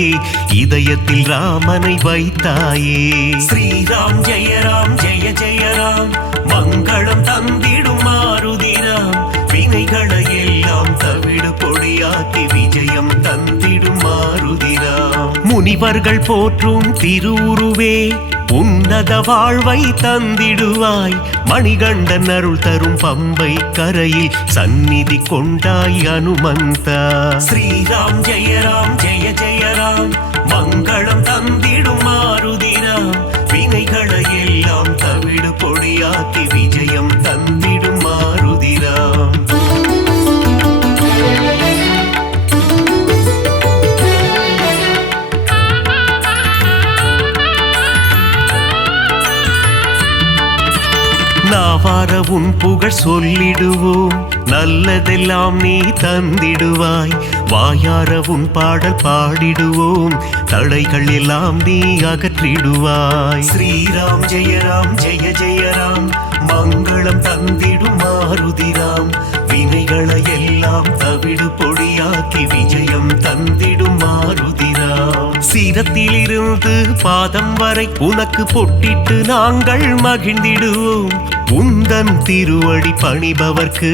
இதயத்தில் ராமனை வைத்தாயே. ஸ்ரீராம் ஜெயராம் ஜெய ஜெயராம் மங்களம் தந்திடும் மாருதிராம். வினைகளை எல்லாம் தவிடு பொடியாக்கி விஜயம் தந்திடும் மாருதிராம். முனிவர்கள் போற்றும் திருவுருவே, உன்னத வாழ்வை தந்திடுவாய். மணிகண்டன் அருள் தரும் பம்பை கரையில் சந்நிதி கொண்டாய் அனுமந்தா. ஸ்ரீராம் ஜெயராம் ஜெய ஜெயராம் மங்களம் தந்திடும் மாருதிராம். வினைகளை எல்லாம் தவிடு பொடியாக்கி விஜயம் தந்திடும் மாருதிராம். நாவார உன் புகழ் சொல்லிடுவோம், நல்லதெல்லாம் நீ தந்திடுவாய். வாயார உன் பாடல் பாடிடுவோம், தடைகள் எல்லாம் நீ அகற்றிடுவாய். ஸ்ரீராம் ஜெய ராம் ஜெய ஜெய ராம், மங்களம் தந்திடும் மாருதிராம், வினைகளை எல்லாம் தவிடு பொடியாக்கி விஜயம் தந்திடும் மாருதிராம். சீரத்திலிருந்து பாதம் வரை உனக்கு பொட்டிட்டு நாங்கள் மகிழ்ந்திடுவோம், உந்தன் திருவடி பணிபவர்க்கு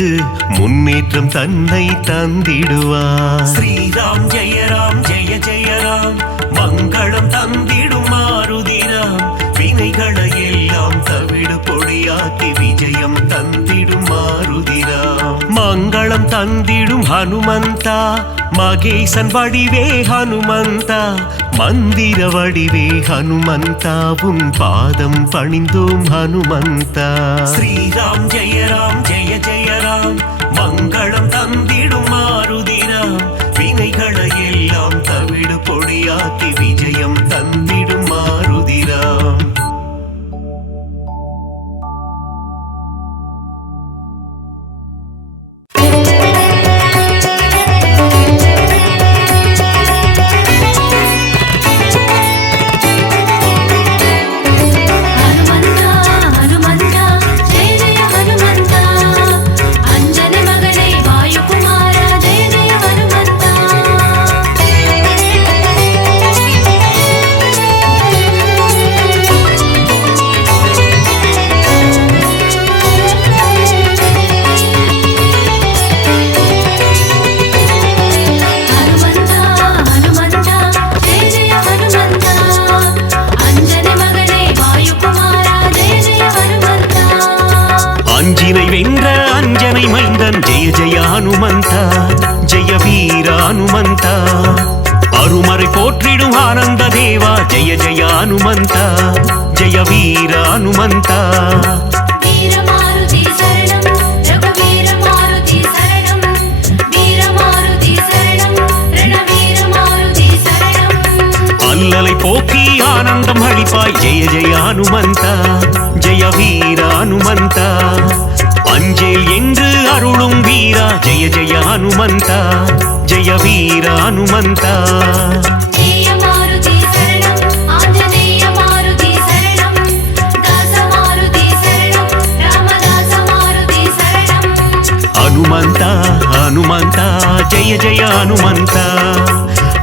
முன்னேற்றம் தன்னை தந்திடுவார். ஸ்ரீராம் ஜெய ராம் ஜெய ஜெய ராம், மங்களம் தந்திடும் மாருதிராம், வினைகளை எல்லாம் தவிடு பொடியாக்கி விஜயம் தந்திடும் மாருதிராம். மங்களம் தந்திடும் ஹனுமந்தா, மகேசன் வடிவே ஹனுமந்தா, மந்திர வடிவே ஹனுமந்தா, உன் பாதம் பணிந்தோம் ஹனுமந்தா. ஸ்ரீராம் ஜெய ராம் ஜெய ஜெய ராம், மங்களம் தந்திடும் மாருதிராம், வினைகளை எல்லாம் தவிடு பொடியாக்கி விஜயம் தந்திடும் மாருதிராம். அஞ்சினை வென்ற அஞ்சனை மைந்தன் ஜெய ஜெய ஹனுமந்தா, ஜெய வீர ஹனுமந்தா, அருமறை போற்றிடும் ஆனந்த தேவா, ஜெய ஜெய ஹனுமந்தா, ஜெய வீர ஹனுமந்தா. அல்லலை போக்கி ஆனந்தம் அளிப்பாய், ஜெய ஜெய ஹனுமந்தா, ஜெய வீர ஹனுமந்தா, அஞ்சேல் என்று அருளும் வீரா, ஜெய ஜெய ஹனுமந்தா, ஜெய வீர ஹனுமந்தா. ஹனுமந்தா ஹனுமந்தா ஜெய ஜெய ஹனுமந்தா,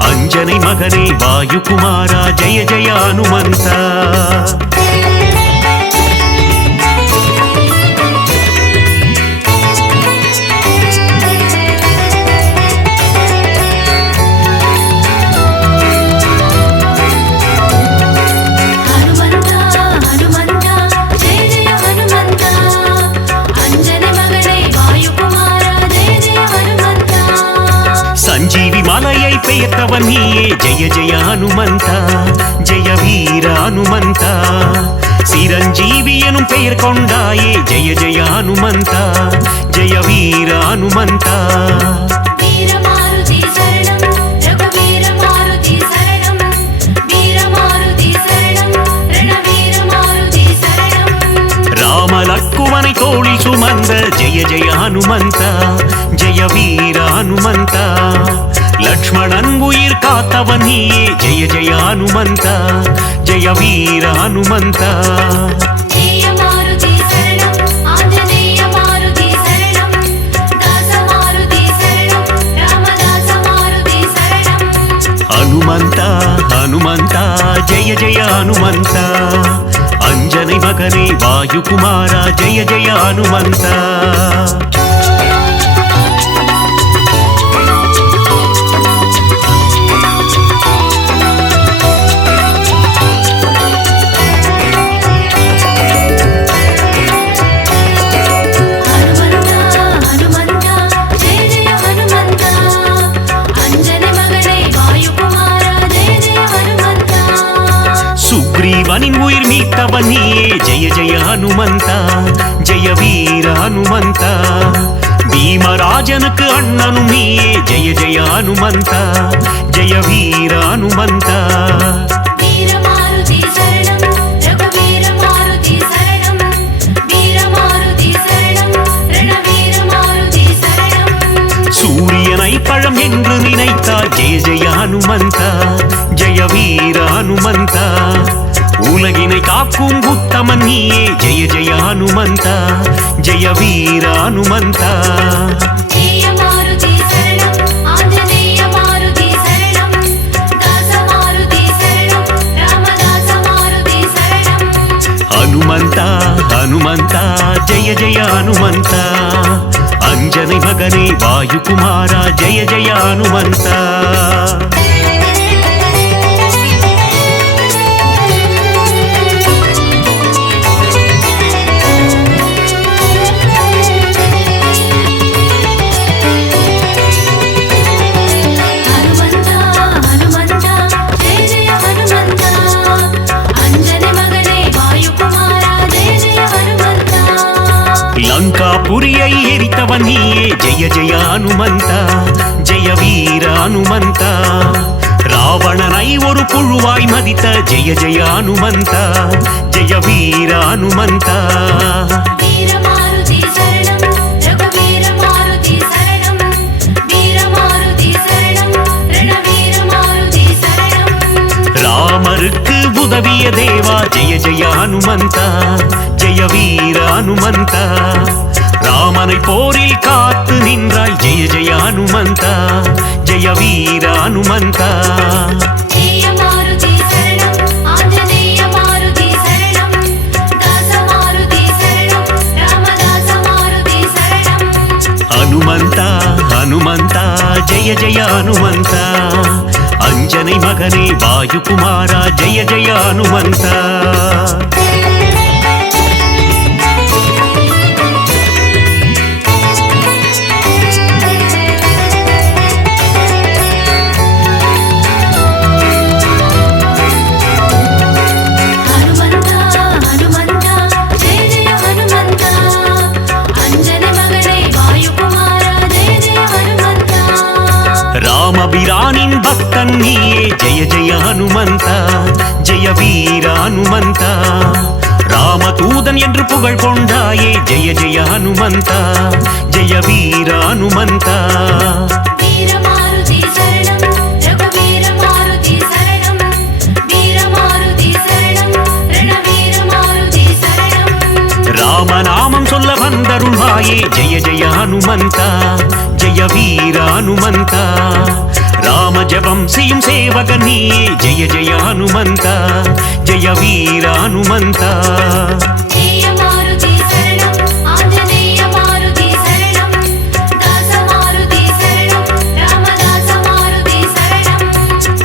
அஞ்சனை மகனே வாயுகுமாரா, ஜெய ஜெய ஹனுமந்தா. சஞ்சீவி மலையை பெயர்த்தவன் நீயே, ஜெய ஜெய ஹனுமந்தா, ஜெய வீர ஹனுமந்தா, சிரஞ்சீவி எனும் பெயர் கொண்டாயே, ஜெய ஜெய ஹனுமந்தா, ஜெய வீர ஹனுமந்தா. ராமலக்குவனை தோளில் சுமந்த, ஜெய ஜெய ஹனுமந்தா, ஜெய வீர ஹனுமந்தா, லக்ஷ்மணன் உயிர் காத்தவன் நீயே, ஜெய ஜெய ஹனுமந்தா, ஜெய வீர ஹனுமந்தா. ஹனுமந்தா ஹனுமந்தா ஜெய ஜெய ஹனுமந்தா, அஞ்சனை மகனே வாயுகுமாரா, ஜெய ஜெய ஹனுமந்தா. சுக்ரீவனின் உயிர் மீட்டவன் நீயே, ஜெய ஜெய ஹனுமந்தா, ஜெய வீர ஹனுமந்தா, பீமராஜனுக்கு அண்ணனும் நீயே, ஜெய ஜெய ஹனுமந்தா, ஜெய வீர ஹனுமந்தா. சூரியனை சீதனை பழம் என்று நினைத்தால் ஜெய ஜெய ஹனுமந்தா ஜெய வீர ஹனுமந்தா உலகினை காக்கும் உத்தமன் நீயே ஜெய ஜெய ஹனுமந்தா ஜெய வீர ஹனுமந்தா ஹனுமந்தா ஹனுமந்தா ஜெய ஜெய ஹனுமந்தா அஞ்சனை மகனே வாயுகுமாரா ஜெய ஜெய ஹனுமந்தா லங்காபுரியை எரித்தவன் நீயே ஜெய ஜெய ஹனுமந்தா ஜெய வீர ஹனுமந்தா ராவணனை ஒரு புழுவாய் மதித்த ஜெய ஜெய ஹனுமந்தா ஜெய வீர ஹனுமந்தா ராமருக்கு உதவிய தேவா ஜெய ஜெய ஹனுமந்தா ஜெய வீர ஹனுமந்தா ராமனை போரில் காத்து நின்றாய் ஜெய ஜெய ஹனுமந்தா ஜெய வீர ஹனுமந்தா ஹனுமந்தா ஹனுமந்தா ஜெய ஜெய ஹனுமந்தா அஞ்சனை மகனே வாயுகுமாரா ஜெய ஜெய ஹனுமந்தா ராமபிரானின் பக்தன் நீயே ஜெய ஜெய ஹனுமந்தா ஜெய வீர ஹனுமந்தா ராமதூதன் என்று புகழ் கொண்டாயே ஜெய ஜெய ஹனுமந்தா ஜெய வீர ஹனுமந்தா ராமநாமம் சொல்ல வந்தருள்வாயே ஜெய ஜெய ஹனுமந்தா ஜெய வீர ஹனுமந்தா ராம ஜபம் செய்யும் சேவகன் நீயே ஜெய ஜெய ஹனுமந்தா ஜெய வீர ஹனுமந்தா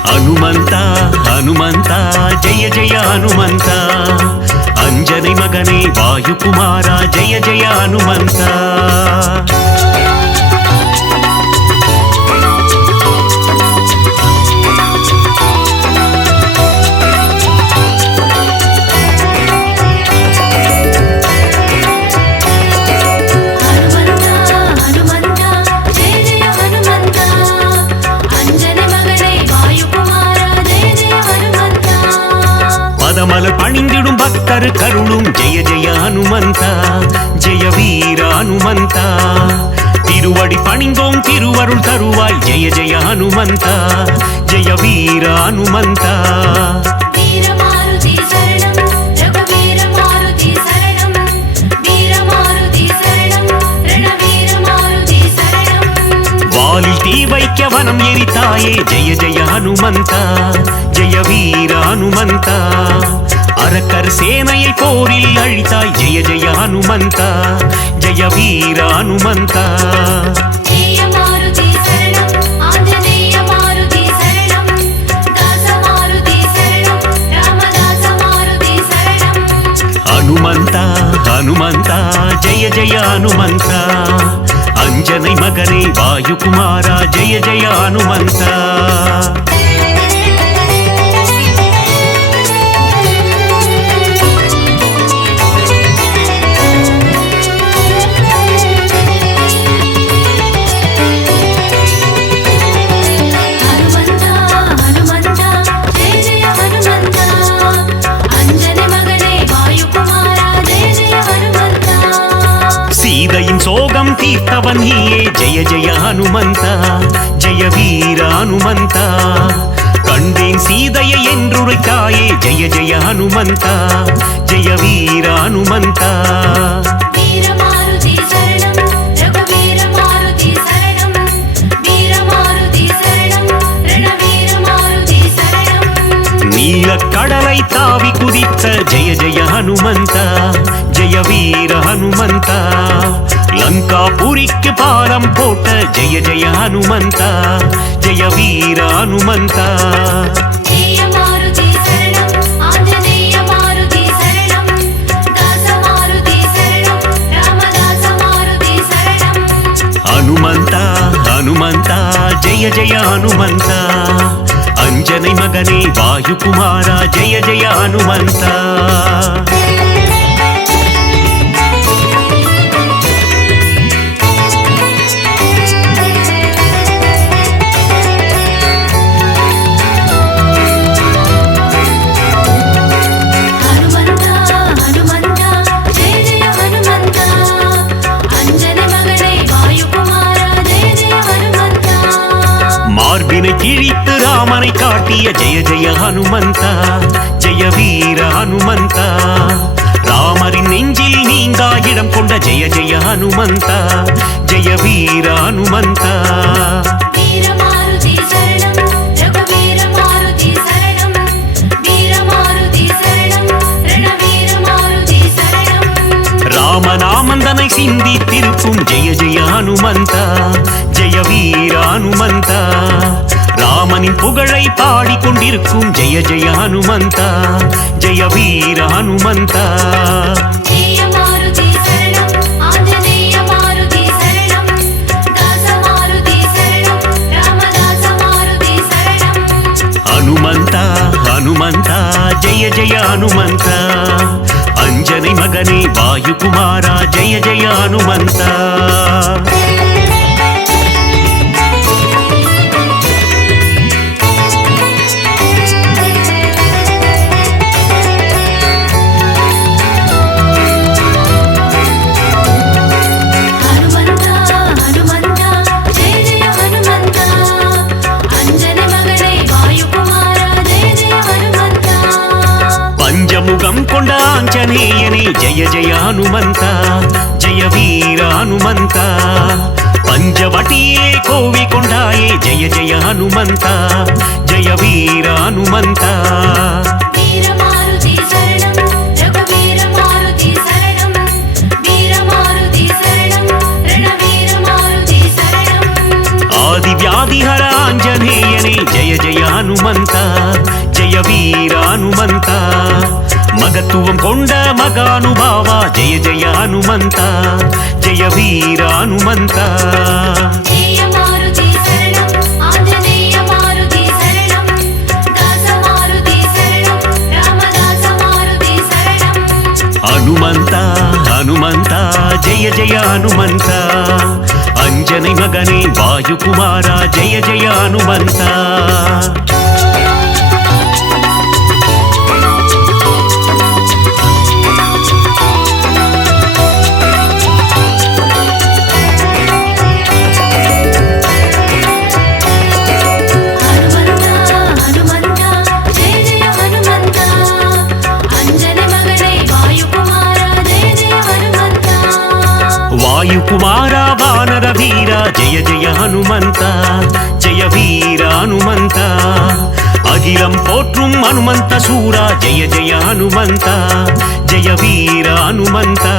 ஹனுமந்தா ஹனுமந்தா ஜெய ஜெய ஹனுமந்தா அஞ்சனை மகனே வாயுகுமாரா ஜெய ஜெய ஹனுமந்தா பதமலர் பணிந்திடும் பக்தர் கருளும் ஜெய ஜெய ஹனுமந்தா ஜெய வீர ஹனுமந்தா திருவடி பணிந்தோம் திருவருள் தருவாய் ஜெய ஜெய ஹனுமந்தா ஜெய வீர ஹனுமந்தா வாலில் தீ வைக்க வனம் எரித்தாயே ஜெய ஜெய ஹனுமந்தா ஜெய வீர ஹனுமந்தா அரக்கர் சேனையை போரில் அழித்தாய் ஜெய ஜெய ஹனுமந்தா ஜெய வீர ஹனுமந்தா ஹனுமந்தா ஹனுமந்தா ஜெய ஜெய ஹனுமந்தா அஞ்சனை மகனே வாயுகுமாரா ஜெய ஜெய ஹனுமந்தா சோகம் தீர்த்தவன் நீயே ஜெய ஜெய ஹனுமந்தா ஜெய வீர ஹனுமந்தா கண்டேன் சீதையை என்றுரைத்தாயே ஜெய ஜெய ஹனுமந்தா ஜெய வீர ஹனுமந்தா நீல கடலை தாவி குதித்த ஜெய ஜெய ஹனுமந்தா ஜெய வீர ஹனுமந்தா லங்காபுரிக்கு பாலம் போட்ட ஜெய ஜெய ஹனுமந்தா ஜெய வீர ஹனுமந்தா ஹனுமந்தா ஹனுமந்தா ஜெய ஜெய ஹனுமந்தா अंजनै मगने वायुकुमारा जय जय हनुमंता கிழித்து ராமனை காட்டிய ஜெய ஜெய ஹனுமந்தா ஜெய வீர ஹனுமந்தா ராமரின் நெஞ்சில் நீங்கா இடம் கொண்ட ஜெய ஜெய ஹனுமந்தா ஜெய வீர ஹனுமந்தா ராமநாமந்தனை சிந்தித்திருக்கும் ஜெய ஜெய ஹனுமந்தா ஜெய வீர ஹனுமந்தா ராமனின் புகழை பாடிக்கொண்டிருக்கும் ஜெய ஜெய ஹனுமந்தா ஜெய வீர ஹனுமந்தா ஹனுமந்தா ஹனுமந்தா ஜெய ஜெய ஹனுமந்தா अंजनै मगने वायुकुमारा जय जय हनुमंता முகம் கொண்ட ஆஞ்சநேயனே ஜெய ஜெய ஹனுமந்தா ஜெய வீர ஹனுமந்தா பஞ்சவட்டியே கோவி கொண்டாயே ஜெய ஜெய ஹனுமந்தா ஜெய வீர ஹனுமந்தா ஆதி வியாதிஹர ஆஞ்சநேயனே ஜெய ஜெய ஹனுமந்தா ஜெய வீர ஹனுமந்தா மகத்துவம் கொண்ட மகானுபாவா ஜெய ஜெய ஹனுமந்தா ஜெய வீர ஹனுமந்தா ஹனுமந்தா ஹனுமந்தா ஜெய ஜெய ஹனுமந்தா अंजनै मगने वायुकुमारा जय जय हनुमंता वायुकुमारा वानर वीरा जय जय हनुमंता जय वीर हनुमंता अखिलम पोट्रुम हनुमंत सूरा जय जय हनुमंता जय वीर हनुमंता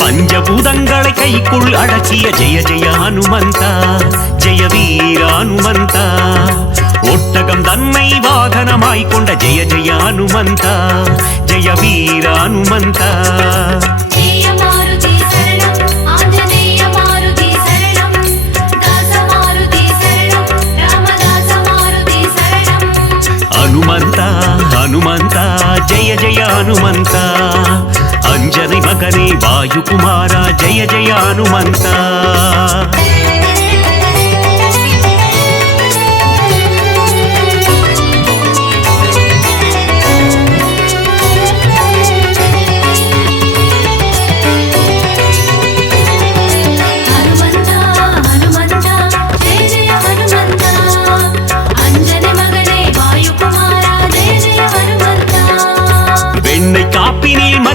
பஞ்சபூதங்களை கைக்குள் அடக்கிய ஜெய ஜெய ஹனுமந்தா ஜெய வீர ஹனுமந்தா ஒட்டகம் தன்னை வாகனமாய் கொண்ட ஜெய ஜெய ஹனுமந்தா ஜெய வீர ஹனுமந்தா ஹனுமந்தா ஹனுமந்தா ஜெய ஜெய ஹனுமந்தா अंजनै मगने वायुकुमारा जय जय हनुमंता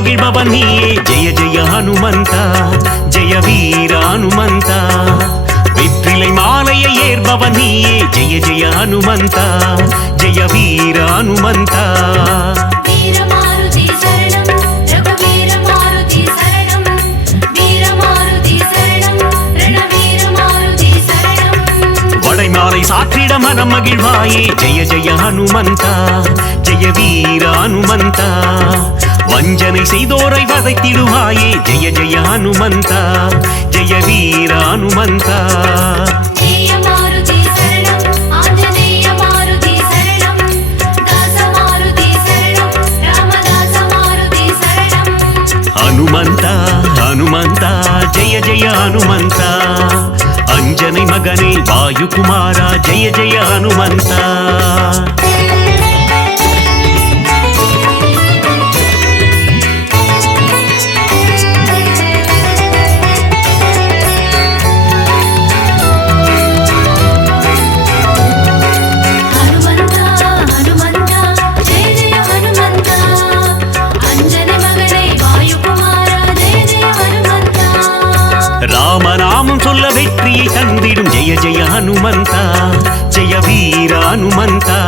மகிழ்பவன் நீயே ஜெய ஜெய ஹனுமந்தா ஜெய வீர ஹனுமந்தா வெற்றிலை மாலையை ஏற்பவன் நீயே ஜெய ஜெய ஹனுமந்தா ஜெய வீர ஹனுமந்தா வடைமாலை சாற்றிட மனம் மகிழ்வாயே ஜெய ஜெய ஹனுமந்தா ஜெய வீர ஹனுமந்தா வஞ்சனை செய்தோரை வதைத்திடுவாயே ஜெய ஜெய ஹனுமந்தா ஜெய வீர ஹனுமந்தா ஹனுமந்தா ஹனுமந்தா ஜெய ஜெய ஹனுமந்தா अंजनी मगने वायु कुमारा जय जय हनुमंता ராமநாமம் சொல்ல வெற்றியை தந்திடும் ஜெய ஜெய ஹனுமந்தா ஜெய வீர ஹனுமந்தா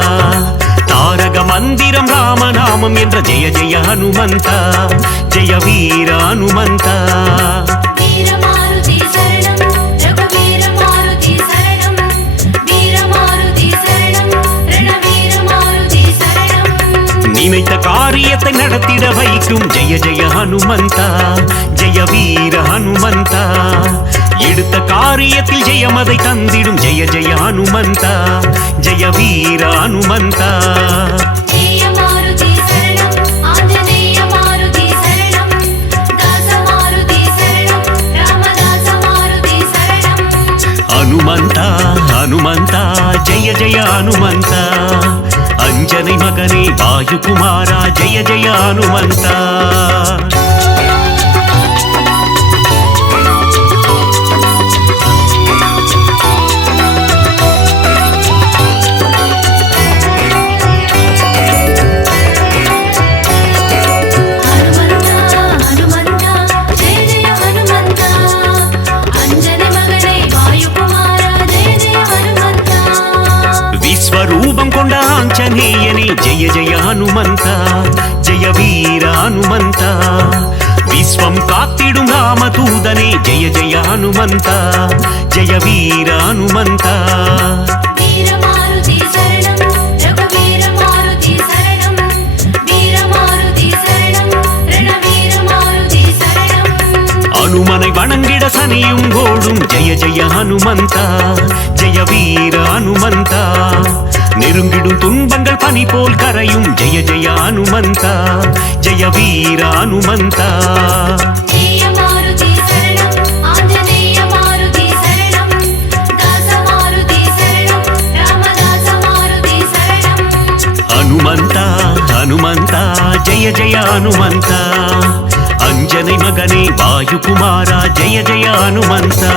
தாரக மந்திரம் ராமநாமம் என்ற ஜெய ஜெய ஹனுமந்தா ஜெய வீர ஹனுமந்தா நினைத்த காரியத்தை நடத்திட வைக்கும் ஜெய ஜெய ஹனுமந்தா ஜெய வீர ஹனுமந்தா எடுத்த காரியத்தில் ஜெயமதை தந்திடும் ஜெய ஜெய ஹனுமந்தா ஜெய வீர ஹனுமந்தா ஹனுமந்தா ஹனுமந்தா ஜெய ஜெய ஹனுமந்தா अंजनी मगने वायु कुमारा जय जय हनुमंता విశ్వరూపం కొండ ఆంజనేయనే జయ జయ హనుమంతా జయ వీర హనుమంతా విశ్వం కాత్తిடும் రామదూతనే జయ జయ హనుమంతా జయ వీర హనుమంతా ஹனுமனை வணங்கிட சனியும் கோடும் ஜெய ஜெய ஹனுமந்தா ஜெய வீர ஹனுமந்தா நெருங்கிடும் துன்பங்கள் பனி போல் கரையும் ஜெய ஜெய ஹனுமந்தா ஜெய வீர ஹனுமந்தா ஹனுமந்தா ஹனுமந்தா ஜெய ஜெய ஹனுமந்தா अंजनी मगने वायु कुमारा जय जय हनुमंता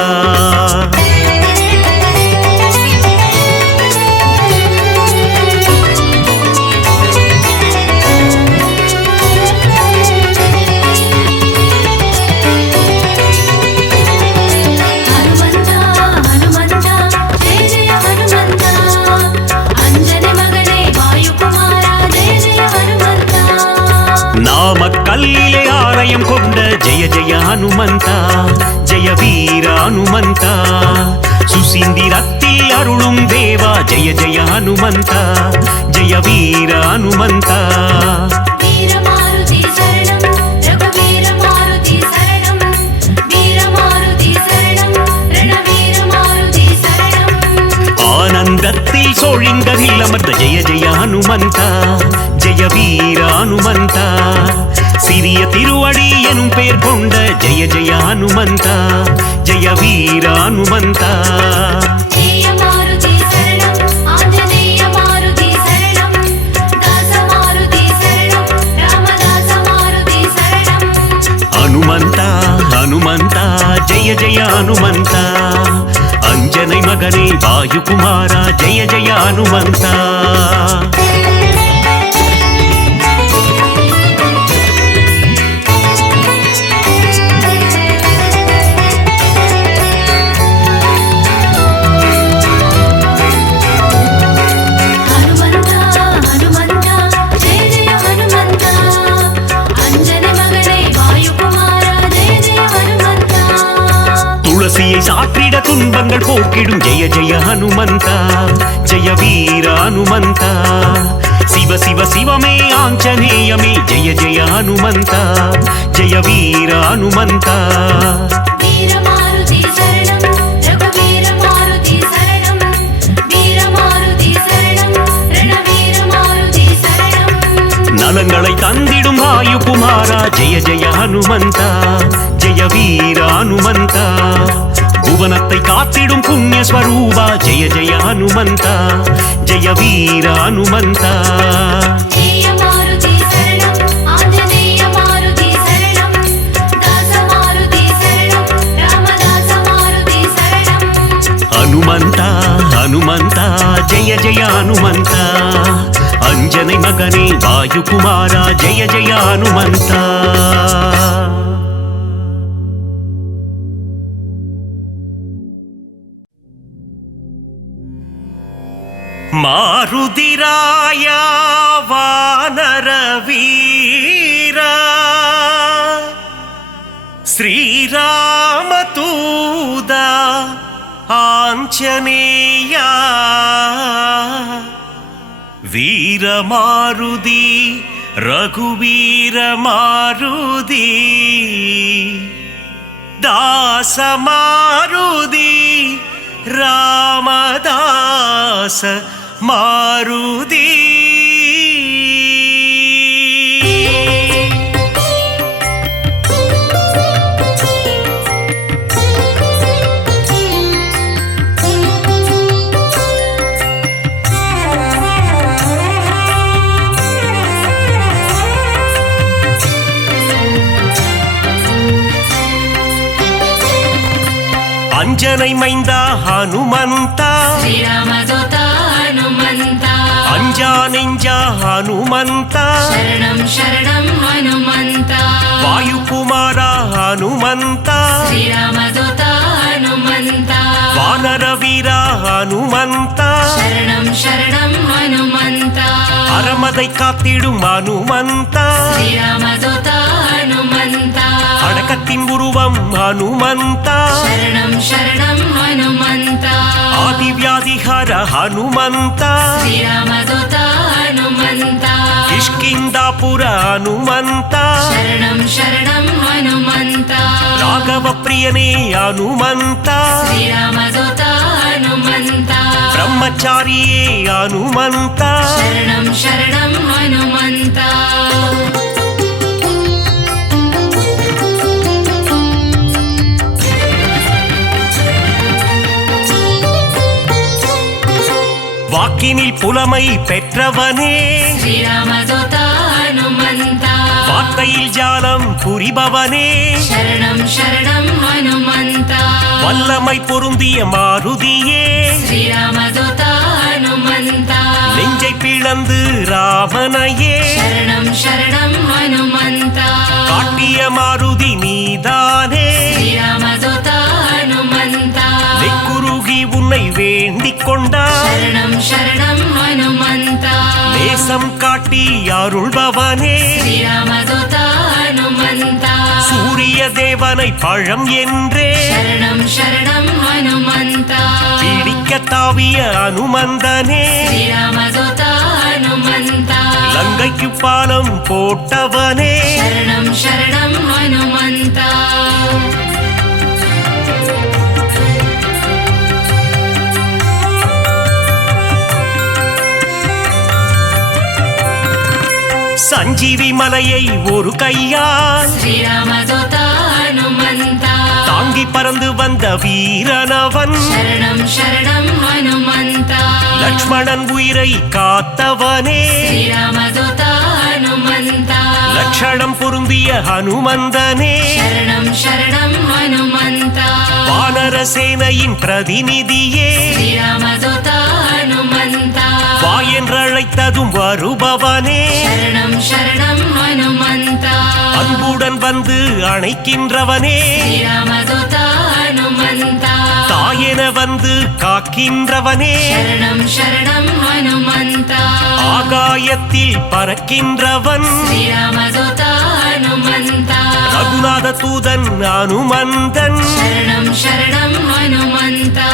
நாமக்கல்லிலே ஆலயம் கொண்ட ஜெய ஜெய ஹனுமந்தா ஜெய வீர ஹனுமந்தா சுசீந்திரத்தில் அருளும் தேவா ஜெய ஜெய ஹனுமந்தா ஜெய வீர ஹனுமந்தா ஆனந்தத்தில் சோழிங்கரில் அமர்ந்த ஜெய ஜெய ஹனுமந்தா ஜெய வீர ஹனுமந்தா சிறிய திருவடி எனும் பெயர் கொண்ட ஜெய ஜெய ஹனுமந்தா ஜெய வீர ஹனுமந்தா ஹனுமந்தா ஹனுமந்தா ஜெய ஜெய ஹனுமந்தா अंजनी मगने वायु कुमारा जय जय हनुमंता துன்பங்கள் போக்கிடும் ஜெய ஜெய ஹனுமந்தா ஜெய வீர ஹனுமந்தா சிவ சிவ சிவமே ஆஞ்சநேயமே ஜெய ஜெய ஹனுமந்தா ஜெய வீர ஹனுமந்தா நலங்களை தந்திடும் வாயு குமாரா ஜெய ஜெய ஹனுமந்தா ஜெய வீர ஹனுமந்தா புவனத்தை காத்திடும் புண்ணிய ஸ்வரூபா ஜெய ஜெய ஹனுமந்தா ஜெய வீர ஹனுமந்தா ஹனுமந்தா ஹனுமந்தா ஜெய ஜெய ஹனுமந்தா அஞ்சனை மகனே வாயு குமாரா ஜெய ஜெய ஹனுமந்தா மாருதிராயா வானர வீரா ஸ்ரீராமதூதா ஆஞ்சநேயா வீரமாருதி ரகுவீரமாருதி தாசமாருதி ராமதாச மாருதி அஞ்சனை மைந்தா ஹனுமந்தா ஸ்ரீராமதூதா ஹனுமந்தா அஞ்சா நெஞ்சா ஹனுமந்தா சரணம் சரணம் ஹனுமந்தா வாயு குமாரா ஹனுமந்தா ஸ்ரீராமதூதா ஹனுமந்தா வானர வீரா ஹனுமந்தா சரணம் சரணம் ஹனுமந்தா அறமதை காத்திடும் ஹனுமந்தா ஸ்ரீராமதூதா ஹனுமந்தா அடக்கத்தின் உருவம் ஹனுமந்தா சரணம் சரணம் ஹனுமந்தா ஆதிவியாதிஹர ஹனுமந்தா ஸ்ரீராமதூதா ஹனுமந்தா கிஷ்கிந்தாபுர ஹனுமந்தா சரணம் சரணம் ஹனுமந்தா ராகவ பிரியனே ஹனுமந்தா ஸ்ரீராமதூதா ஹனுமந்தா பிரம்மச்சாரியே ஹனுமந்தா சரணம் சரணம் ஹனுமந்தா வாக்கினில் புலமை பெற்றவனே ஸ்ரீராமதூதா ஹனுமந்தா வார்த்தையில் ஜாலம் புரிபவனே சரணம் சரணம் ஹனுமந்தா வல்லமை பொருந்திய மாருதியே ஸ்ரீராமதூதா ஹனுமந்தா நெஞ்சை பிளந்து ராமனையே சரணம் சரணம் ஹனுமந்தா காட்டிய மாருதி நீதானே ஸ்ரீராமதூதா ஹனுமந்தா நெக்குருகி உன்னை வேண்டிக் கொண்டார் சரணம் சரணம் ஹனுமந்தா நேசம் காட்டி அருள்பவனே ஸ்ரீராமதூதா ஹனுமந்தா சூரிய தேவனை பழம் என்றே சரணம் சரணம் ஹனுமந்தா பிடிக்க தாவிய அனுமந்தனே ஸ்ரீராமதூதா ஹனுமந்தா லங்கைக்கு பாலம் போட்டவனே சரணம் சரணம் ஹனுமந்தா சஞ்சீவி மலையை ஒரு கையால் ஸ்ரீராமதூதா ஹனுமந்தா தாங்கி பறந்து வந்த வீரனவன் சரணம் சரணம் ஹனுமந்தா லக்ஷ்மணன் உயிரை காத்தவனே ஸ்ரீராமதூதா ஹனுமந்தா லட்சணம் பொருந்திய ஹனுமந்தனே சரணம் சரணம் ஹனுமந்தா வானர சேனையின் பிரதிநிதியே ஸ்ரீராமதூதா ஹனுமந்தா வா என்றழைத்ததும் வருபவனே சரணம் சரணம் ஹனுமந்தா அன்புடன் வந்து அணைக்கின்றவனே ஸ்ரீராமதூதா ஹனுமந்தா தாயென வந்து காக்கின்றவனே சரணம் சரணம் ஹனுமந்தா ஆகாயத்தில் பறக்கின்றவன் ஸ்ரீராமதூதா ஹனுமந்தா ரகுநாத தூதன் அனுமந்தன் சரணம் சரணம் ஹனுமந்தா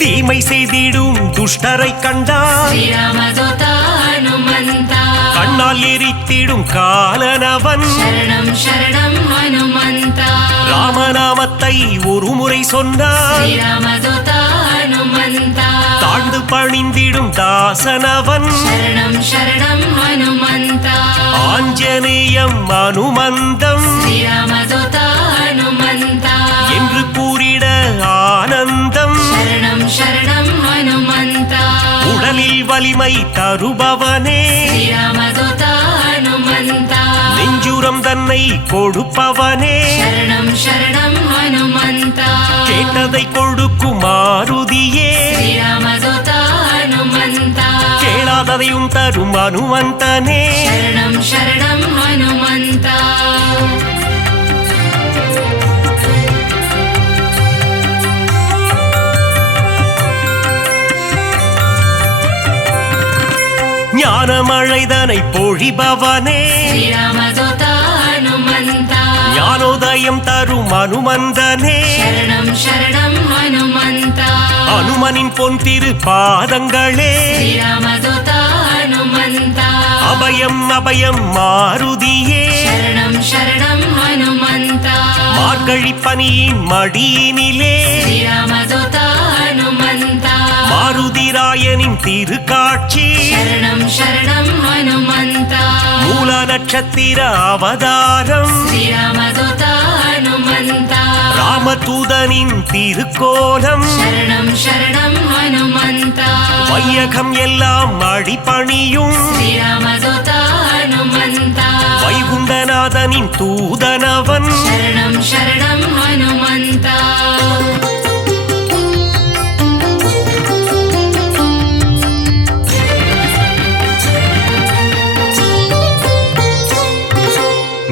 தீமை செய்திடும் துஷ்டரை கண்டால் ஸ்ரீராமதூதா ஹனுமந்தா கண்ணால் எரித்திடும் காலனவன் சரணம் சரணம் ஹனுமந்தா ராமநாமத்தை ஒரு முறை சொன்னால் ஸ்ரீராமதூதா ஹனுமந்தா தாழ்ந்து பணிந்திடும் தாசனவன் சரணம் சரணம் ஹனுமந்தா ஆஞ்சநேயம் அனுமந்தம் ஸ்ரீராமதூதா ஹனுமந்தா என்று கூறிட ஆனந்தம் சரணம் சரணம் ஹனுமந்தா உடலில் வலிமை தருபவனே ஸ்ரீராமதூதா ஹனுமந்தா நெஞ்சுரம் தன்னை கொடுப்பவனே சரணம் சரணம் ஹனுமந்தா கேட்டதை கொடுக்கும் மாருதியே ஸ்ரீராமதூதா ஹனுமந்தா கேளாததையும் தரும் அனுமந்தனே சரணம் சரணம் ஹனுமந்தா ஞானமழைதனை பொழிபவனே ஸ்ரீராமதூதா ஹனுமந்தா ஞானோதயம் தரும் அனுமந்தனே சரணம் சரணம் ஹனுமந்தா அனுமனின் பொன் திரு பாதங்களே ஸ்ரீராமதூதா ஹனுமந்தா அபயம் அபயம் மாருதியே சரணம் சரணம் ஹனுமந்தா மார்கழி பனியின் மடியினிலே ஸ்ரீராமதூதா ஹனுமந்தா மாருதிராயனின் திருக்காட்சி சரணம் சரணம் ஹனுமந்தா மூல நட்சத்திர அவதாரம் ஸ்ரீராமதூதா ஹனுமந்தா ராமதூதனின் திருக்கோலம் சரணம் சரணம் ஹனுமந்தா வையகம் எல்லாம் அடிபணியும் ஸ்ரீராமதூதா ஹனுமந்தா வைகுண்டநாதனின் தூதனவன் சரணம் சரணம் ஹனுமந்தா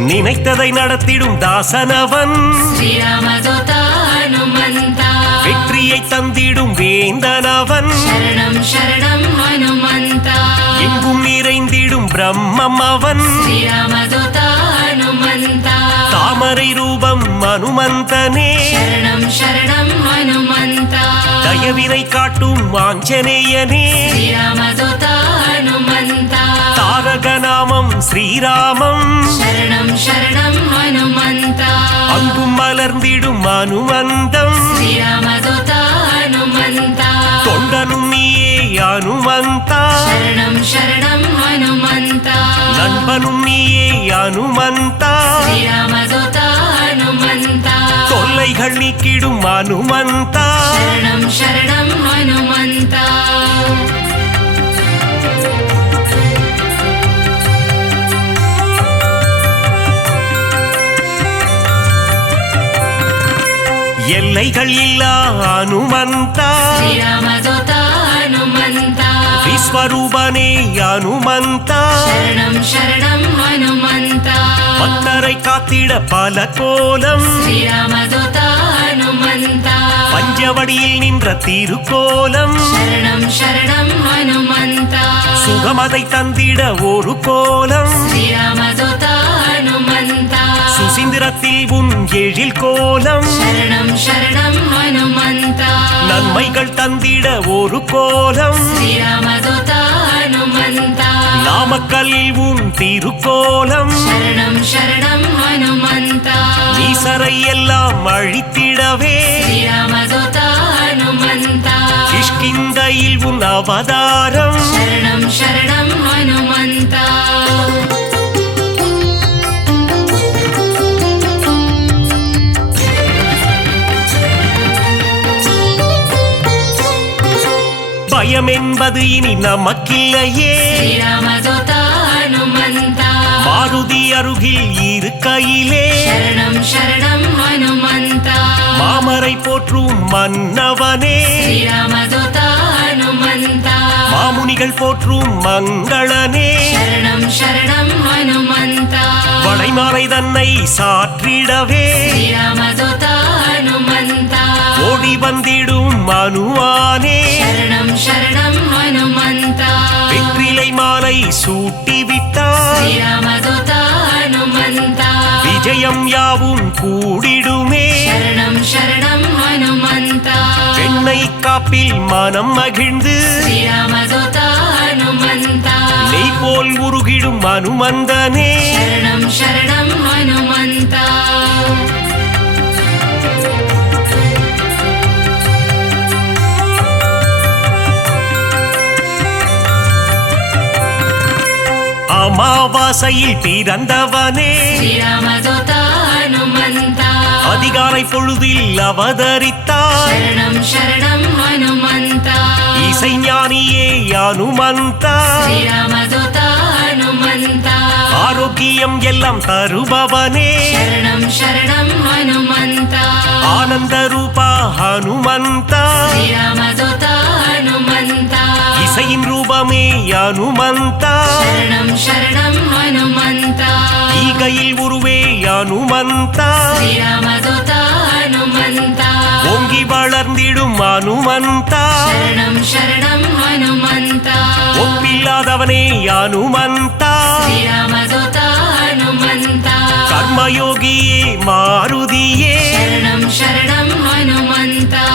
நினைத்ததை நடத்திடும் தாசனவன் ஸ்ரீராமதூதா ஹனுமந்தா வெற்றியை தந்திடும் வேந்தனவன் சரணம் சரணம் ஹனுமந்தா எங்கும் நிறைந்திடும் பிரம்மம் அவன் ஸ்ரீராமதூதா ஹனுமந்தா தாமரை ரூபம் அனுமந்தனே சரணம் சரணம் ஹனுமந்தா தயவினை காட்டும் ஆஞ்சநேயனே ஸ்ரீராமதூதா ஹனுமந்தா தாரக நாமம் ஸ்ரீராமம் சரணம் சரணம் ஹனுமந்தா அங்கும் மலர்ந்திடும் அனுமந்தம் ஸ்ரீராமதூதா ஹனுமந்தா தொண்டனும் நீயே அனுமந்தா சரணம் சரணம் ஹனுமந்தா நண்பனும் நீயே அனுமந்தா ஸ்ரீராமதூதா ஹனுமந்தா தொல்லைகள் நீக்கிடும் அனுமந்தா சரணம் சரணம் ஹனுமந்தா எல்லைகள் இல்லா அனுமந்தா ஸ்ரீராமதூதா ஹனுமந்தா விஸ்வரூபனே அனுமந்தா சரணம் சரணம் ஹனுமந்தா பக்தரை காத்திட பல கோலம் ஸ்ரீராமதூதா ஹனுமந்தா பஞ்சவடியில் நின்ற திருக்கோலம் சரணம் சரணம் ஹனுமந்தா சுகமதை தந்திட ஒரு கோலம் ஸ்ரீராமதூதா ஹனுமந்தா சுசீந்திரத்தில் உன் எழில் கோலம் சரணம் சரணம் ஹனுமந்தா நன்மைகள் தந்திட ஒரு கோலம் ஸ்ரீராமதூதா ஹனுமந்தா நாமக்கல்லில் உன் திருக்கோலம் சரணம் சரணம் ஹனுமந்தா ஈசரை எல்லாம் அழித்திடவே ஸ்ரீராமதூதா ஹனுமந்தா கிஷ்கிந்தையில் உன் அவதாரம் சரணம் சரணம் ஹனுமந்தா பயம் என்பது இனி நமக்கில்லையே ஸ்ரீராமதூதா ஹனுமந்தா மாருதி அருகில் இருக்கையிலே சரணம் சரணம் ஹனுமந்தா மாமரை போற்றும் மன்னவனே ஸ்ரீராமதூதா ஹனுமந்தா மாமுனி மணிகள் போற்றும் மங்களனே சரணம் சரணம் ஹனுமந்தா வளைமாலை தன்னை சாற்றிடவே ஸ்ரீராமதூதா ஹனுமந்தா ஓடி வந்திடும் அனுமானே சரணம் சரணம் ஹனுமந்தா வெற்றிலை மாலை சூட்டிவிட்டார் ஸ்ரீராமதூதா ஹனுமந்தா விஜயம் யாவும் கூடிடுமே சரணம் சரணம் ஹனுமந்தா வெண்ணை காப்பில் மனம் மகிழ்ந்து ஸ்ரீராமதூதா ஹனுமந்தா நெய் போல் உருகிடும் அனுமந்தனே சரணம் சரணம் ஹனுமந்தா அமாவாசையில் பிறந்தவனே ஸ்ரீராமதூதா ஹனுமந்தா அதிகாலை பொழுதில் அவதரித்தார் சரணம் சரணம் ஹனுமந்தா இசைஞானியே அனுமந்தா ஸ்ரீராமதூதா ஹனுமந்தா ஆரோக்கியம் எல்லாம் தருபவனே சரணம் சரணம் ஹனுமந்தா ஆனந்த ரூபா ஹனுமந்தா ஸ்ரீராமதூதா ஹனுமந்தா இசையின் ரூபமே அனுமந்தா சரணம் சரணம் ஹனுமந்தா ஈகையில் உருவே அனுமந்தா ஸ்ரீராமதூதா ஹனுமந்தா ஓங்கி வளர்ந்திடும் அனுமந்தா சரணம் சரணம் ஹனுமந்தா ஒப்பில்லாதவனே அனுமந்தா ஸ்ரீராமதூதா ஹனுமந்தா கர்மயோகியே மாருதியே சரணம் சரணம் ஹனுமந்தா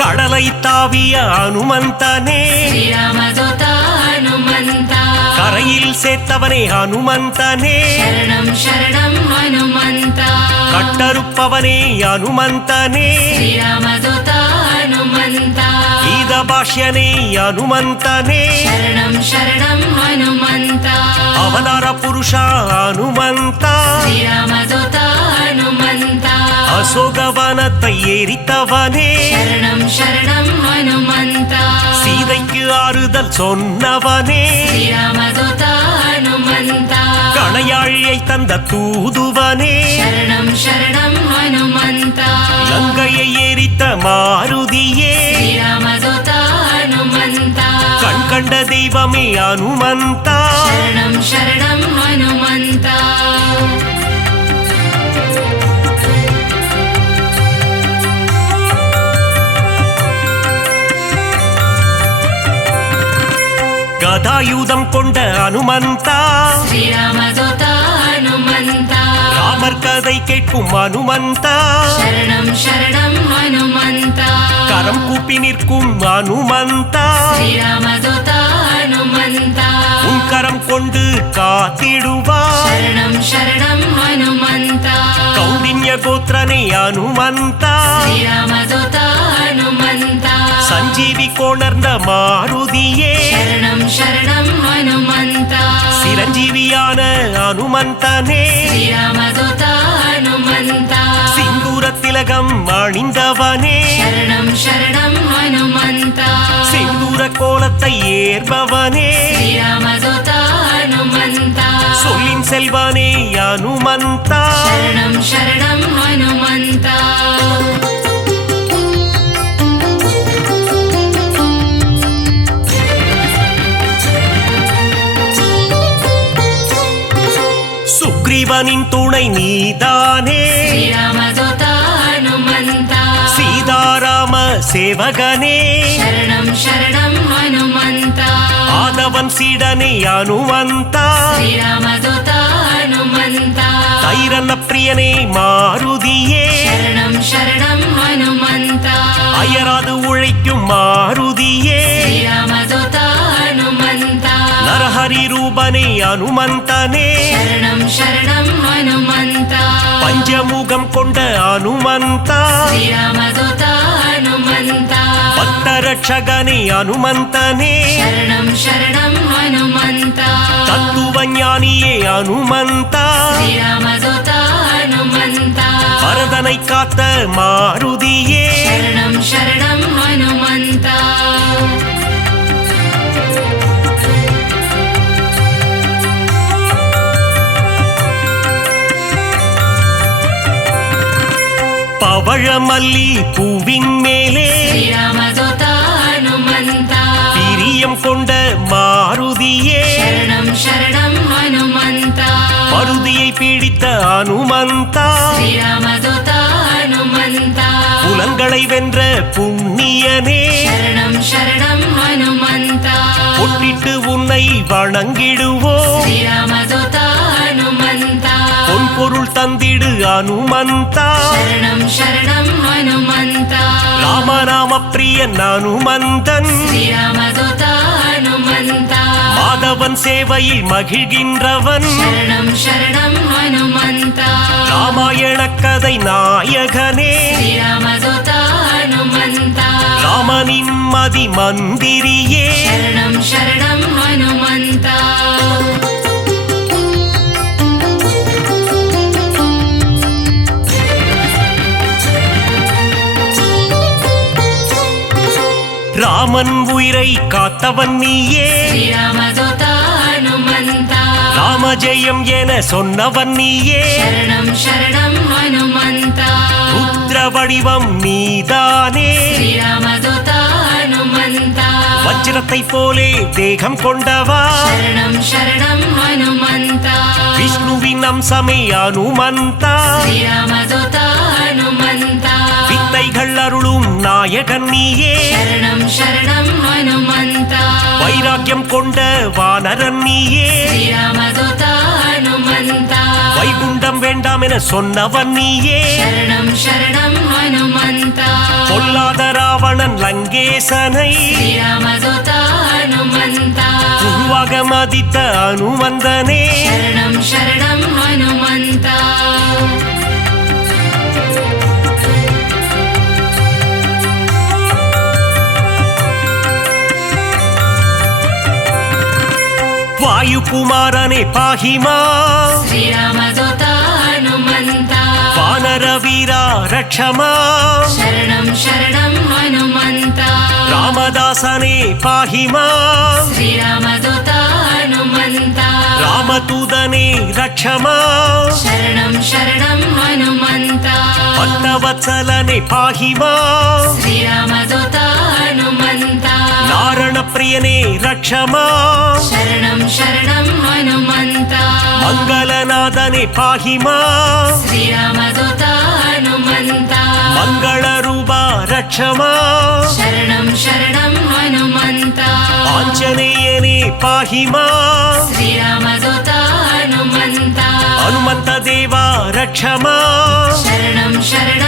கடலை தாவிய அனுமந்தனே ஸ்ரீராமதூதா ஹனுமந்தா கரையில் சேர்த்தவனே அனுமந்தனே சரணம் சரணம் ஹனுமந்தா கட்டறுப்பவனே அனுமந்தனே ஸ்ரீராமதூதா ஹனுமந்தா கீத பாஷ்யனே அனுமந்தனே சரணம் சரணம் ஹனுமந்தா அவதார புருஷா அனுமந்தா ஸ்ரீராமதூதா ஹனுமந்தா அசோகவனத்தை எரித்தவனே சரணம் சரணம் ஹனுமந்தா சீதைக்கு ஆறுதல் சொன்னவனே ஸ்ரீராமதூதா ஹனுமந்தா கணையாழியை தந்த தூதுவனே சரணம் சரணம் ஹனுமந்தா லங்கையை எரித்த மாருதியே ஸ்ரீராமதூதா ஹனுமந்தா கண் கண்ட தெய்வமே அனுமந்தா சரணம் சரணம் ஹனுமந்தா கதாயுதம் கொண்ட அனுமந்தா ஸ்ரீராமதூதா ஹனுமந்தா ராமர் கதை கேட்கும் அனுமந்தா சரணம் சரணம் ஹனுமந்தா கரம் கூப்பி நிற்கும் அனுமந்தா ஸ்ரீராமதூதா ஹனுமந்தா உன் கரம் கொண்டு காத்திடுவார் சரணம் சரணம் ஹனுமந்தா கௌண்டின்ய கோத்திரனே அனுமந்தா ஸ்ரீராமதூதா ஹனுமந்தா சஞ்சீவி கோணர்ந்த மாருதியே சரணம் சரணம் ஹனுமந்தா சிரஞ்சீவியான அனுமந்தனே ஸ்ரீராமதூதா ஹனுமந்தா சிந்தூர திலகம் அணிந்தவனே சரணம் சரணம் ஹனுமந்தா செந்தூர கோலத்தை ஏற்பவனே ஸ்ரீராமதூதா ஹனுமந்தா சொல்லின் செல்வனே அனுமந்தா சரணம் சரணம் ஹனுமந்தா சுக்ரீவனின் துணை நீதானே ஸ்ரீராமதூதா ஹனுமந்தா சீதாராம சேவகனே சரணம் சரணம் ஹனுமந்தா ஆதவன் சீடனே அனுமந்தா ஸ்ரீராமதூதா ஹனுமந்தா தைரன பிரியனே மாருதியே சரணம் சரணம் ஹனுமந்தா அயராது உழைக்கும் மாருதியே ஸ்ரீராமதூதா ஹனுமந்தா நரஹரி ரூபனே அனுமந்தனே சரணம் சரணம் ஹனுமந்தா பஞ்சமுகம் கொண்ட அனுமந்தா ஸ்ரீராமதூதா ஹனுமந்தா பக்தரட்சகனே அனுமந்தனே சரணம் சரணம் ஹனுமந்தா தத்துவஞானியே அனுமந்தா ஸ்ரீராமதூதா ஹனுமந்தா பரதனை காத்த மாருதியே சரணம் சரணம் ஹனுமந்தா பவழமல்லி பூவின் மேலே ஸ்ரீராமதூத ஹனுமந்த பிரியம் கொண்ட மாருதியே சரணம் சரணம் ஹனுமந்த மருதியை பிடித்த அனுமந்தா ஸ்ரீராமதூத ஹனுமந்த புலன்களை வென்ற புண்ணியனே சரணம் சரணம் ஹனுமந்த பொன்னிட்டு உன்னை வணங்கிடுவோம் ஸ்ரீராமதூத ஹனுமந்த பொன் பொருள் தந்திடு அனுமந்தா சரணம் சரணம் ஹனுமந்த ராமநாம பிரியன் அனுமந்தன் ஸ்ரீராமதூத ஹனுமந்த மாதவன் சேவையில் மகிழ்கின்றவன் சரணம் சரணம் ஹனுமந்த ராமாயண கதை நாயகனே ஸ்ரீராமதூத ஹனுமந்த ராமனின் மதி மந்திரியே சரணம் சரணம் ஹனுமந்த ராமன் உயிரை காத்தவன் நீயே ஸ்ரீராமதூத ஹனுமந்த ராமஜெயம் என சொன்னவன் நீயே சரணம் சரணம் ஹனுமந்த ருத்ர வடிவம் நீதானே ஸ்ரீராமதூத ஹனுமந்த வஜ்ரத்தை போலே தேகம் கொண்டவா சரணம் சரணம் ஹனுமந்த விஷ்ணுவின் அம்சமே அனுமந்தா ஸ்ரீராமதூத ஹனுமந்த வித்தைகள் அருளும் நாயகன் நீயே சரணம் சரணம் ஹனுமந்த வைராக்கியம் கொண்ட வானரன் நீயே ஸ்ரீராமதூத ஹனுமந்த வைகுண்டம் வேண்டாம் என சொன்னவன் நீயே சரணம் சரணம் ஹனுமந்த பொல்லாத ராவணன் லங்கேசனை ஸ்ரீராமதூத ஹனுமந்த உருவாக மதித்த அனுமந்தனே சரணம் சரணம் ஹனுமந்த வாயுகுமாரனே பாகிமா ஸ்ரீராமதூத ஹனுமந்த வானர வீரா ரக்ஷமா சரணம் சரணம் ஹனுமந்த ராமதாசனே பாகிமா ஸ்ரீராமதூத ஹனுமந்த ராமதூதனே ரக்ஷமா சரணம் சரணம் ஹனுமந்த பக்தவத்சலனே பாகிமா ஸ்ரீராமதூத ஹனுமந்த நாரண பிரியனே ரக்ஷமா சரணம் சரணம் ஹனுமந்த மங்களநாதனே பாகிமா ஸ்ரீராமதூத ஹனுமந்த மங்கள ரூபா ரக்ஷமா சரணம் சரணம் ஹனுமந்த ஆஞ்சநேயனே பாகிமா ஸ்ரீராமதூத ஹனுமந்த ஹனுமந்த தேவா ரக்ஷமா சரணம் சரணம்